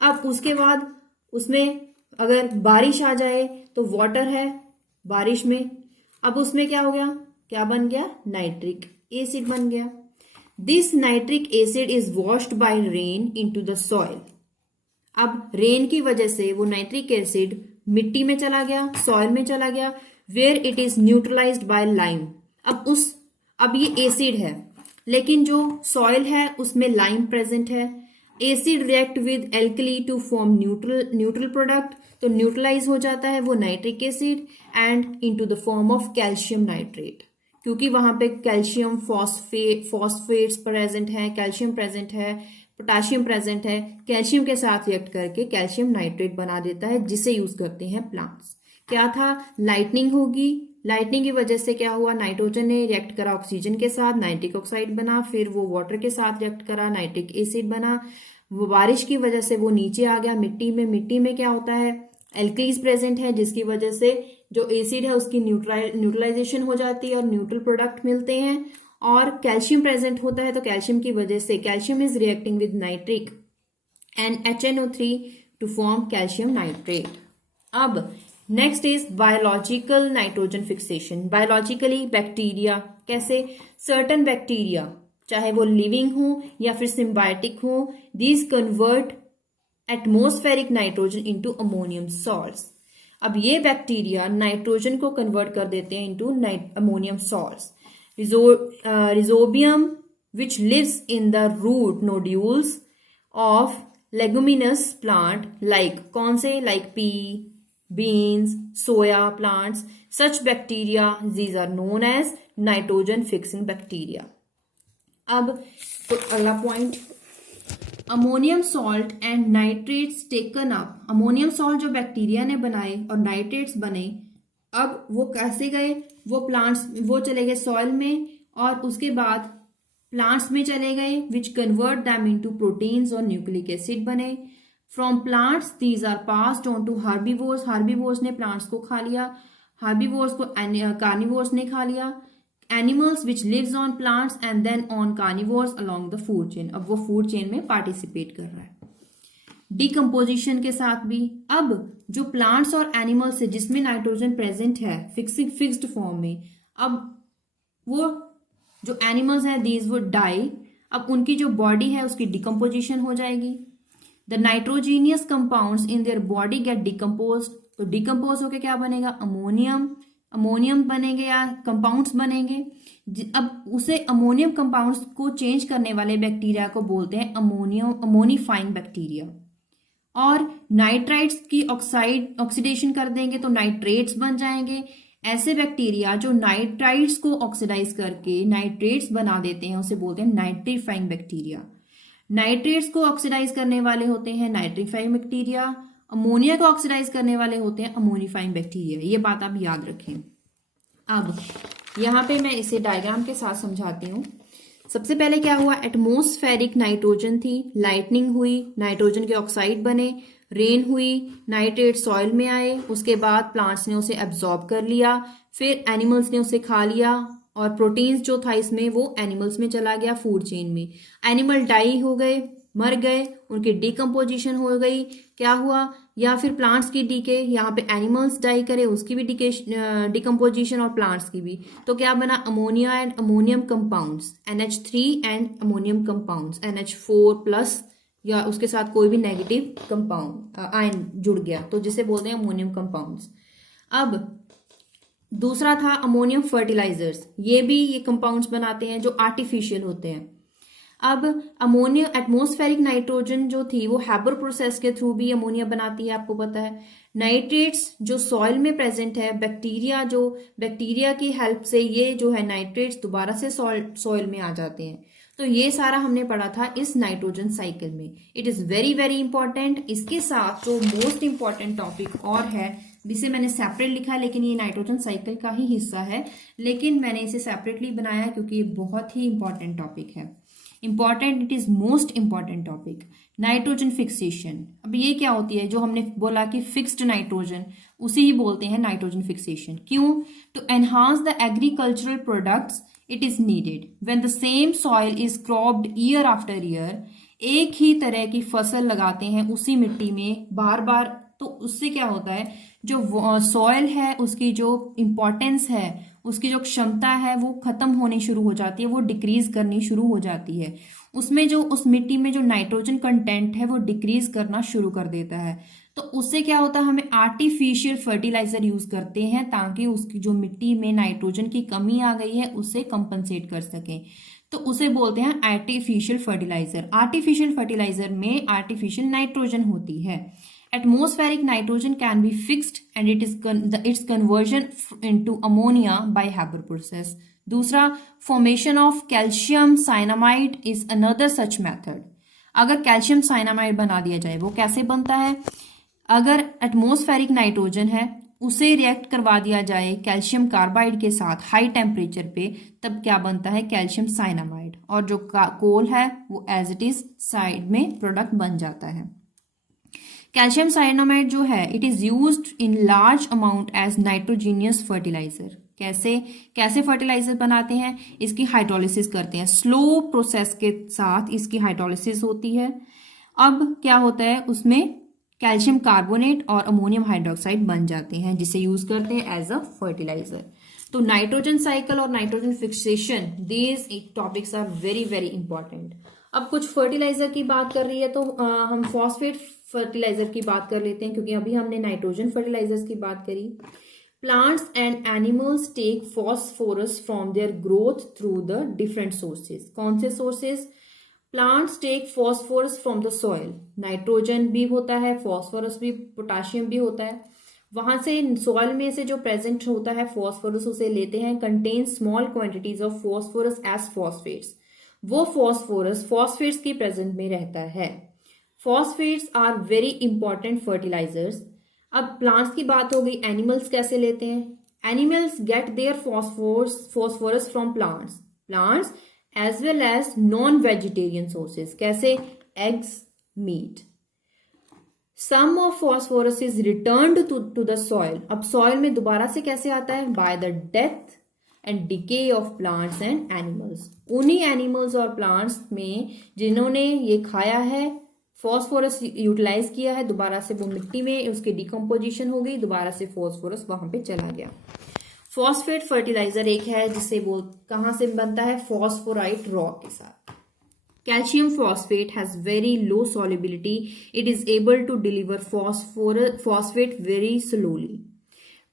अब उसके बाद उसमें अगर बारिश आ जाए तो वाटर है बारिश में, अब उसमें क्या हो गया, क्या बन गया? नाइट्रिक एसिड बन गया। This nitric acid is washed bye rain into the soil. अब रेन की वजह से वो नाइट्रिक एसिड मिट्टी में चला गया, सॉइल में चला गया, where it is neutralised by lime. अब ये एसिड है, लेकिन जो सॉइल है उसमें लाइम प्रेजेंट है। Acid react with alkali to form neutral product, तो न्यूट्रलाइज हो जाता है वो nitric acid and into the form of calcium nitrate, क्योंकि वहां पे कैल्शियम फॉस्फेट्स प्रेजेंट है, कैल्शियम प्रेजेंट है, पोटाशियम प्रेजेंट है, कैल्शियम के साथ रिएक्ट करके कैल्शियम नाइट्रेट बना देता है, जिसे यूज करते हैं प्लांट्स। क्या था? लाइटनिंग होगी, लाइटनिंग की वजह से क्या हुआ, नाइट्रोजन ने रिएक्ट करा ऑक्सीजन के साथ, नाइट्रिक ऑक्साइड बना, फिर वो वाटर के साथ रिएक्ट करा, नाइट्रिक एसिड बना। वो बारिश की वजह से वो नीचे आ गया मिट्टी में। मिट्टी में क्या होता है, एल्कलीज प्रेजेंट है, जिसकी वजह से जो एसिड है उसकी न्यूट्रलाइजेशन हो जाती है और न्यूट्रल प्रोडक्ट मिलते हैं। और कैल्शियम प्रेजेंट होता है, तो कैल्शियम की वजह से calcium is reacting with nitric and HNO3 to form calcium nitrate. अब next is biological nitrogen fixation. Biologically bacteria, कैसे? सर्टन बैक्टीरिया, चाहे वो लिविंग हो या फिर सिम्बायोटिक हो, these convert atmospheric nitrogen into ammonium salts. अब ये बैक्टीरिया नाइट्रोजन को कन्वर्ट कर देते हैं into ammonium salts. Rhizobium which lives in the root nodules of leguminous plant, like कौन से? Like pea, beans, soya plants. Such bacteria, these are known as nitrogen fixing bacteria. अब तो अगला point, ammonium salt and nitrates taken up. Ammonium salt जो bacteria ने बनाए और nitrates बने, अब वो कैसे गए? वो चले गए सॉइल में और उसके बाद प्लांट्स में चले गए, which convert them into proteins और न्यूक्लिक एसिड बने। From plants these are passed on to herbivores. Herbivores ने प्लांट्स को खा लिया, हार्बीवोर्स को कार्निवोर्स ने खा लिया। Animals which lives on plants and then on carnivores along the food chain. अब वो फूड चेन में पार्टिसिपेट कर रहा है डिकम्पोजिशन के साथ भी। अब जो प्लांट्स और एनिमल्स है जिसमें नाइट्रोजन प्रेजेंट है फिक्स्ड फॉर्म में, अब वो जो एनिमल्स हैं दीज वुड डाई। अब उनकी जो बॉडी है उसकी डिकम्पोजिशन हो जाएगी। The nitrogenous compounds in their body get decompose, तो डिकम्पोज होके क्या बनेगा? अमोनियम बनेंगे या कंपाउंड्स बनेंगे। अब उसे अमोनियम कंपाउंड्स को चेंज करने वाले बैक्टीरिया को बोलते हैं अमोनिफाइंग बैक्टीरिया। और नाइट्राइट्स की ऑक्सीडेशन कर देंगे तो नाइट्रेट्स बन जाएंगे। ऐसे बैक्टीरिया जो नाइट्राइट्स को ऑक्सीडाइज करके नाइट्रेट्स बना देते हैं उसे बोलते हैं नाइट्रीफाइंग बैक्टीरिया। नाइट्रेट्स को ऑक्सीडाइज करने वाले होते हैं नाइट्रीफाइंग बैक्टीरिया अमोनिया को ऑक्सीडाइज करने वाले होते हैं अमोनिफाइंग बैक्टीरिया। ये बात आप याद रखें। अब यहाँ पे मैं इसे डायग्राम के साथ समझाती हूँ। सबसे पहले क्या हुआ, एटमॉस्फेरिक नाइट्रोजन थी, लाइटनिंग हुई, नाइट्रोजन के ऑक्साइड बने, रेन हुई, नाइट्रेट सॉइल में आए, उसके बाद प्लांट्स ने उसे एब्जॉर्ब कर लिया, फिर एनिमल्स ने उसे खा लिया और प्रोटीन्स जो था इसमें वो एनिमल्स में चला गया फूड चेन में। एनिमल डाई हो गए, मर गए, उनकी डिकम्पोजिशन हो गई, क्या हुआ, या फिर प्लांट्स की डीके, यहाँ पे एनिमल्स डाई करे उसकी भी डिकम्पोजिशन और प्लांट्स की भी, तो क्या बना, ammonia and ammonium compounds, NH3 and ammonium compounds, NH4+ या उसके साथ कोई भी नेगेटिव कंपाउंड आयन जुड़ गया तो जिसे बोलते हैं अमोनियम कंपाउंड्स। अब दूसरा था अमोनियम फर्टिलाइजर्स, ये कंपाउंड्स बनाते हैं जो आर्टिफिशियल होते हैं। अब अमोनिया, एटमॉस्फेरिक नाइट्रोजन जो थी वो हैबर प्रोसेस के थ्रू भी अमोनिया बनाती है, आपको पता है। नाइट्रेट्स जो सॉइल में प्रेजेंट है, बैक्टीरिया की हेल्प से ये जो है नाइट्रेट्स दोबारा से सॉइल में आ जाते हैं। तो ये सारा हमने पढ़ा था इस नाइट्रोजन साइकिल में। It is very very important. इसके साथ जो मोस्ट इंपॉर्टेंट टॉपिक और है जिसे मैंने सेपरेट लिखा है, लेकिन ये नाइट्रोजन साइकिल का ही हिस्सा है, लेकिन मैंने इसे सेपरेटली बनाया क्योंकि ये बहुत ही इंपॉर्टेंट टॉपिक है। Important, it is most important topic, nitrogen fixation. अब ये क्या होती है, जो हमने बोला कि फिक्स्ड नाइट्रोजन, उसे ही बोलते हैं नाइट्रोजन फिक्सेशन। क्यों, to enhance the agricultural products it is needed when the same soil is cropped year after year. एक ही तरह की फसल लगाते हैं उसी मिट्टी में बार बार, तो उससे क्या होता है, जो सॉइल है उसकी जो इंपॉर्टेंस है, उसकी जो क्षमता है वो खत्म होनी शुरू हो जाती है, वो डिक्रीज करनी शुरू हो जाती है। उसमें जो उस मिट्टी में जो नाइट्रोजन कंटेंट है वो डिक्रीज करना शुरू कर देता है। तो उससे क्या होता है, हमें आर्टिफिशियल फर्टिलाइजर यूज करते हैं ताकि उसकी जो मिट्टी में नाइट्रोजन की कमी आ गई है उससे कंपनसेट कर सकें। तो उसे बोलते हैं आर्टिफिशियल फर्टिलाइजर। आर्टिफिशियल फर्टिलाइजर में आर्टिफिशियल नाइट्रोजन होती है। Atmospheric nitrogen can be fixed and its conversion into ammonia by Haber process. दूसरा, formation of calcium cyanamide is another such method. अगर कैल्शियम साइनामाइड बना दिया जाए, वो कैसे बनता है, अगर एटमॉस्फेरिक नाइट्रोजन है उसे रिएक्ट करवा दिया जाए कैल्शियम कार्बाइड के साथ हाई टेम्परेचर पे, तब क्या बनता है, कैल्शियम साइनामाइड, और जो कोल है वो एज इट इज साइड में प्रोडक्ट बन जाता है। कैल्शियम साइनामाइड जो है it is used in large amount as nitrogenous fertiliser. कैसे फर्टिलाइजर बनाते हैं, इसकी हाइड्रोलिसिस करते हैं, स्लो प्रोसेस के साथ इसकी हाइड्रोलिसिस होती है। अब क्या होता है, उसमें कैल्शियम कार्बोनेट और अमोनियम हाइड्रोक्साइड बन जाते हैं जिसे यूज करते हैं एज अ फर्टिलाइजर। तो नाइट्रोजन साइकिल और nitrogen fixation, these topics are very very important. अब कुछ फर्टिलाइजर की बात कर रही है तो हम फॉस्फेट फर्टिलाइजर की बात कर लेते हैं, क्योंकि अभी हमने नाइट्रोजन फर्टिलाइजर्स की बात करी। Plants and animals take phosphorus from their growth through the different sources. कौन से sources, plants take phosphorus from the soil, nitrogen भी होता है, फॉस्फोरस भी, पोटाशियम भी होता है, वहां से सॉइल में से जो प्रेजेंट होता है फॉस्फोरस उसे लेते हैं, contain small quantities of phosphorus as phosphates. वो फॉस्फेट्स की प्रेजेंट में रहता है। Phosphates are very important fertilisers. अब प्लांट्स की बात हो गई, एनिमल्स कैसे लेते हैं, animals get their phosphorus from plants as well as non vegetarian sources. कैसे, eggs, meat. Some of phosphorus is returned to the soil. अब सॉइल में दोबारा से कैसे आता है, by the death and decay of plants and animals. उन्हीं animals और प्लांट्स में जिन्होंने ये खाया है, फॉस्फोरस यूटिलाइज किया है, दोबारा से वो मिट्टी में उसकी डिकम्पोजिशन हो गई, दोबारा से फॉस्फोरस वहां पे चला गया। फॉस्फेट फर्टिलाइजर एक है जिससे कहां से बनता है, फॉस्फोराइट रॉक के साथ। Calcium phosphate has very low solubility, it is able to deliver phosphate very slowly.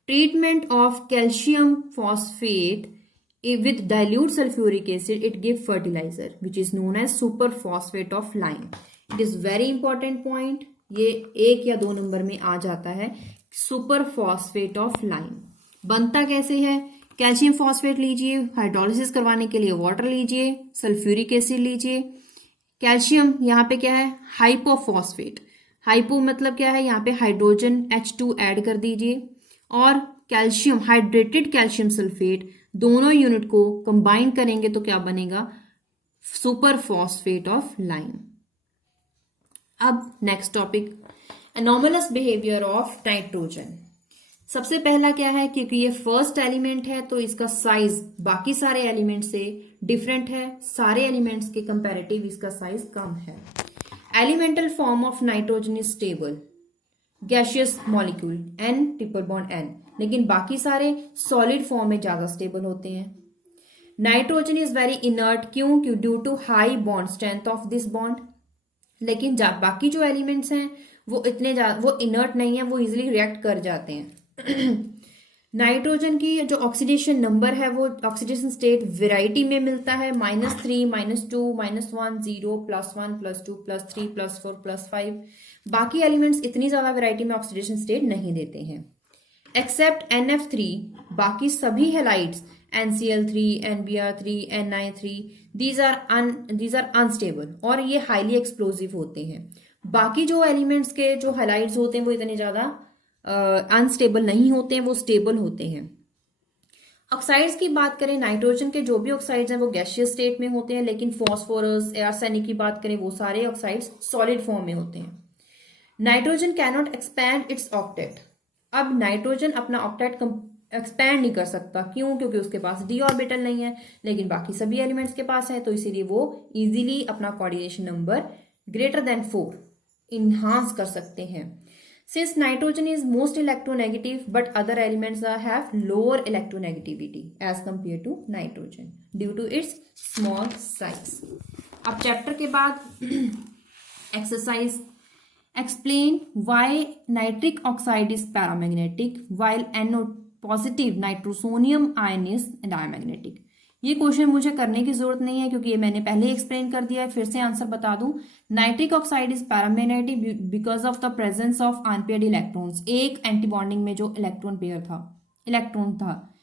Treatment of calcium phosphate with dilute sulfuric acid, it give fertilizer which is known as superphosphate of lime. It is very important point. ये 1 या 2 number में आ जाता है। Superphosphate of lime बनता कैसे है, calcium phosphate लीजिए, hydrolysis करवाने के लिए वाटर लीजिए, सल्फ्यूरिक एसिड लीजिए। कैल्शियम यहाँ पे क्या है, हाइपोफॉस्फेट। हाइपो मतलब क्या है, यहाँ पे हाइड्रोजन H2 ऐड कर दीजिए और कैल्शियम, हाइड्रेटेड कैल्शियम सल्फेट, दोनों यूनिट को कंबाइन करेंगे तो क्या बनेगा, सुपर फॉस्फेट ऑफ लाइम। अब next topic, anomalous behaviour of nitrogen. सबसे पहला क्या है, क्योंकि ये फर्स्ट एलिमेंट है तो इसका साइज बाकी सारे एलिमेंट से डिफरेंट है, सारे एलिमेंट्स के कंपैरेटिव इसका साइज कम है। Elemental form of nitrogen is stable, gaseous molecule N triple bond N, लेकिन बाकी सारे सॉलिड फॉर्म में ज्यादा स्टेबल होते हैं। नाइट्रोजन इज वेरी इनर्ट, क्यों, due to high bond strength of this bond, लेकिन बाकी जो एलिमेंट्स हैं वो इतने वो इनर्ट नहीं है, वो इजिली रिएक्ट कर जाते हैं। नाइट्रोजन की जो ऑक्सीडेशन नंबर है वो ऑक्सीडेशन स्टेट वेराइटी में मिलता है, -3, -2, -1, 0, +1, +2, +3, +4, +5। बाकी एलिमेंट्स इतनी ज्यादा वेराइटी में ऑक्सीडेशन स्टेट नहीं देते हैं, एक्सेप्ट NF3। बाकी सभी halides NCl3, NBr3, NI3, these are unstable और ये हाईली एक्सप्लोजिव होते हैं। बाकी जो एलिमेंट्स के जो हैलाइड्स होते हैं वो इतने ज्यादा अनस्टेबल नहीं होते हैं, वो स्टेबल होते हैं। ऑक्साइड्स की बात करें, नाइट्रोजन के जो भी ऑक्साइड्स हैं वो गैसियस स्टेट में होते हैं, लेकिन फॉस्फोरस, आर्सेनिक की बात करें वो सारे ऑक्साइड्स सॉलिड फॉर्म में होते हैं। Nitrogen cannot expand it's octet. अब नाइट्रोजन अपना ऑक्टेट एक्सपैंड नहीं कर सकता, क्यों, क्योंकि उसके पास d ऑर्बिटल नहीं है, लेकिन बाकी सभी एलिमेंट्स के पास है, तो इसीलिए वो इजीली अपना कोऑर्डिनेशन नंबर >4 इनहांस कर सकते हैं। Since nitrogen is most electronegative, but other elements have lower electronegativity as compared to nitrogen due to its small size. अब चैप्टर के बाद exercise, explain why nitric oxide is paramagnetic while NO positive nitrosonium ion is diamagnetic. ये question मुझे करने की जरूरत नहीं है क्योंकि ये मैंने पहले एक्सप्लेन कर दिया है, फिर से आंसर बता दूं। Nitric oxide is paramagnetic because of the presence of unpaired electrons. एक एंटीबॉन्डिंग में जो इलेक्ट्रॉन था,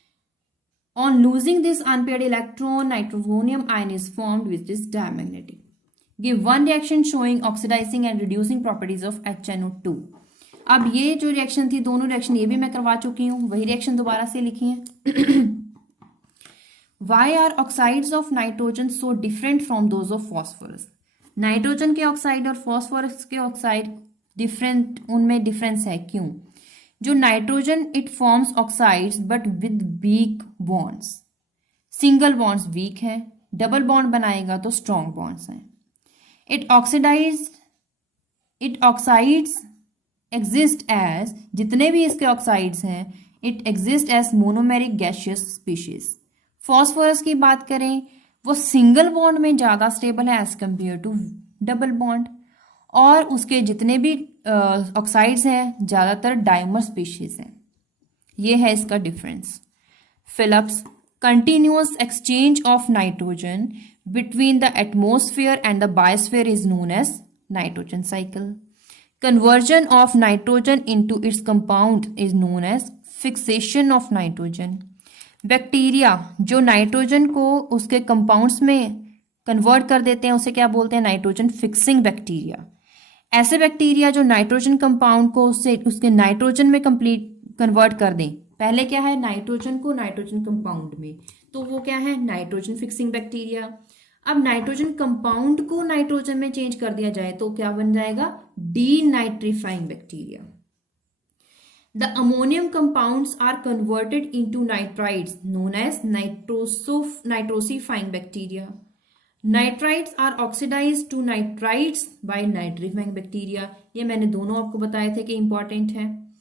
on losing this unpaired electron nitrosonium ion is formed which is diamagnetic. Give one reaction showing oxidising and reducing properties of HNO2। अब ये जो reaction थी, दोनों reaction ये भी मैं करवा चुकी हूँ, वही रिएक्शन दोबारा से लिखी है। Why are oxides of nitrogen so different from those of phosphorus? Nitrogen के ऑक्साइड और फॉस्फोरस के ऑक्साइड डिफरेंट, उनमें डिफरेंस है, क्यों? जो nitrogen it forms oxides but with weak bonds. Single bonds weak है, डबल बॉन्ड बनाएगा तो स्ट्रॉन्ग बॉन्ड्स हैं। इट ऑक्साइड्स एग्जिस्ट एज, जितने भी इसके ऑक्साइड्स हैं, it exist as monomeric gaseous species. Phosphorus की बात करें, वो सिंगल बॉन्ड में ज्यादा स्टेबल है as compare to double bond, और उसके जितने भी ऑक्साइड्स हैं ज्यादातर डाइमर स्पीशीज हैं। ये है इसका डिफरेंस। फिलिप्स, continuous exchange of nitrogen between the atmosphere and the biosphere is known as nitrogen cycle. Conversion of nitrogen into its compound is known as fixation of nitrogen. Bacteria जो nitrogen को उसके compounds में convert कर देते हैं उसे क्या बोलते हैं, नाइट्रोजन फिक्सिंग बैक्टीरिया। ऐसे बैक्टीरिया जो नाइट्रोजन कंपाउंड को उसके नाइट्रोजन में कंप्लीट कन्वर्ट कर दें, पहले क्या है, नाइट्रोजन को नाइट्रोजन कंपाउंड में, तो वो क्या है, नाइट्रोजन फिक्सिंग बैक्टीरिया। अब नाइट्रोजन कंपाउंड को नाइट्रोजन में चेंज कर दिया जाए तो क्या बन जाएगा, denitrifying bacteria. The ammonium compounds are converted into nitrites known as nitrosifying bacteria. Nitrites are oxidized to nitrites by nitrifying bacteria. ये मैंने दोनों आपको बताए थे कि इंपॉर्टेंट है।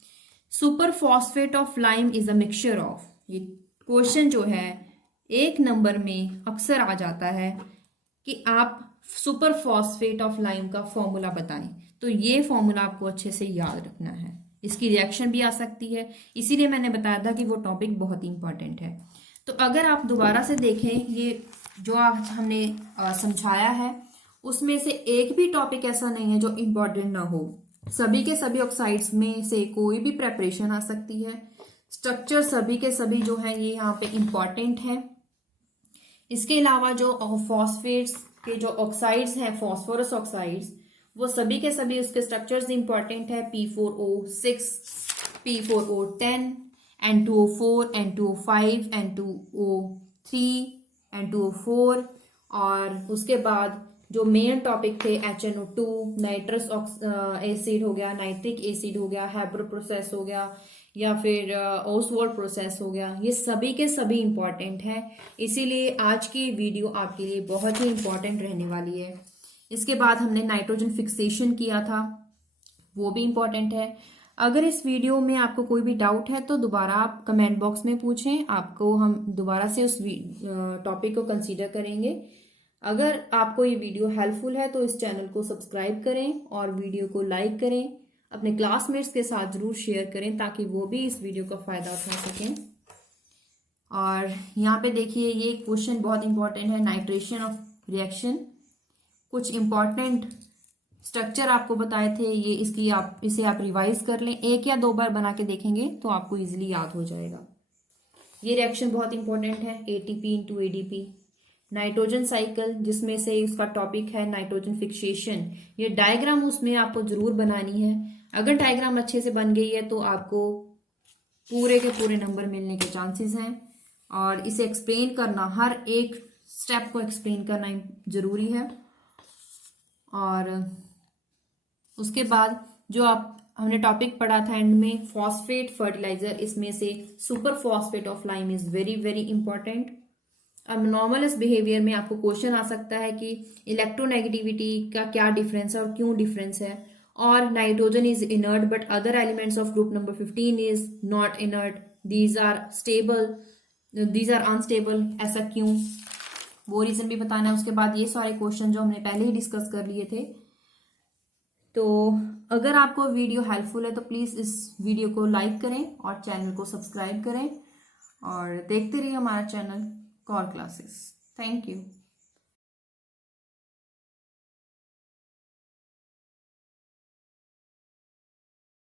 Superphosphate of lime is a mixture of, ये क्वेश्चन जो है 1 नंबर में अक्सर आ जाता है कि आप सुपरफॉस्फेट ऑफ लाइम का फॉर्मूला बताएं, तो ये फॉर्मूला आपको अच्छे से याद रखना है। इसकी रिएक्शन भी आ सकती है, इसीलिए मैंने बताया था कि वो टॉपिक बहुत इंपॉर्टेंट है। तो अगर आप दोबारा से देखें, ये जो आज हमने समझाया है उसमें से एक भी टॉपिक ऐसा नहीं है जो इंपॉर्टेंट ना हो। सभी के सभी ऑक्साइड्स में से कोई भी प्रेपरेशन आ सकती है, स्ट्रक्चर सभी के सभी जो है ये यहाँ पे इंपॉर्टेंट है। इसके अलावा जो फॉस्फेट्स के जो ऑक्साइड्स हैं, फॉस्फोरस ऑक्साइड्स, वो सभी के सभी उसके स्ट्रक्चर्स इंपॉर्टेंट है। P4O6, P4O10, N2O4, N2O5, N2O3, N2O4, और उसके बाद जो मेन टॉपिक थे HNO2, नाइट्रस एसिड हो गया, नाइट्रिक एसिड हो गया, हैबर प्रोसेस हो गया, या फिर ओसवाल्ड प्रोसेस हो गया, ये सभी के सभी इंपॉर्टेंट है। इसीलिए आज की वीडियो आपके लिए बहुत ही इंपॉर्टेंट रहने वाली है। इसके बाद हमने नाइट्रोजन फिक्सेशन किया था, वो भी इंपॉर्टेंट है। अगर इस वीडियो में आपको कोई भी डाउट है तो दोबारा आप कमेंट बॉक्स में पूछें, आपको हम दोबारा से उस टॉपिक को कंसीडर करेंगे। अगर आपको ये वीडियो हेल्पफुल है तो इस चैनल को सब्सक्राइब करें और वीडियो को लाइक करें, अपने क्लासमेट्स के साथ जरूर शेयर करें ताकि वो भी इस वीडियो का फायदा उठा सकें। और यहाँ पे देखिए ये क्वेश्चन बहुत इंपॉर्टेंट है, नाइट्रेशन ऑफ रिएक्शन। कुछ इंपॉर्टेंट स्ट्रक्चर आपको बताए थे, ये इसे आप रिवाइज कर लें, 1 या 2 बार बना के देखेंगे तो आपको इजीली याद हो जाएगा। ये रिएक्शन बहुत इंपॉर्टेंट है, ATP into ADP। Nitrogen cycle, जिसमें से उसका टॉपिक है नाइट्रोजन फिक्सेशन, ये डायग्राम उसमें आपको जरूर बनानी है। अगर डायग्राम अच्छे से बन गई है तो आपको पूरे के पूरे नंबर मिलने के चांसेस हैं। और इसे एक्सप्लेन करना, हर एक स्टेप को एक्सप्लेन करना जरूरी है। और उसके बाद जो हमने टॉपिक पढ़ा था एंड में, फॉस्फेट फर्टिलाइजर, इसमें से super phosphate of lime is very very important. अब नॉर्मलस बिहेवियर में आपको क्वेश्चन आ सकता है कि इलेक्ट्रोनेगेटिविटी का क्या डिफरेंस है और क्यों डिफरेंस है, और nitrogen is inert but other elements of group number 15 is not inert, these are stable, these are unstable, ऐसा क्यों, वो रीजन भी बताना है। उसके बाद ये सारे क्वेश्चन जो हमने पहले ही डिस्कस कर लिए थे। तो अगर आपको वीडियो हेल्पफुल है तो प्लीज इस वीडियो को लाइक करें और चैनल को सब्सक्राइब करें और देखते रहिए हमारा channel core classes. Thank you.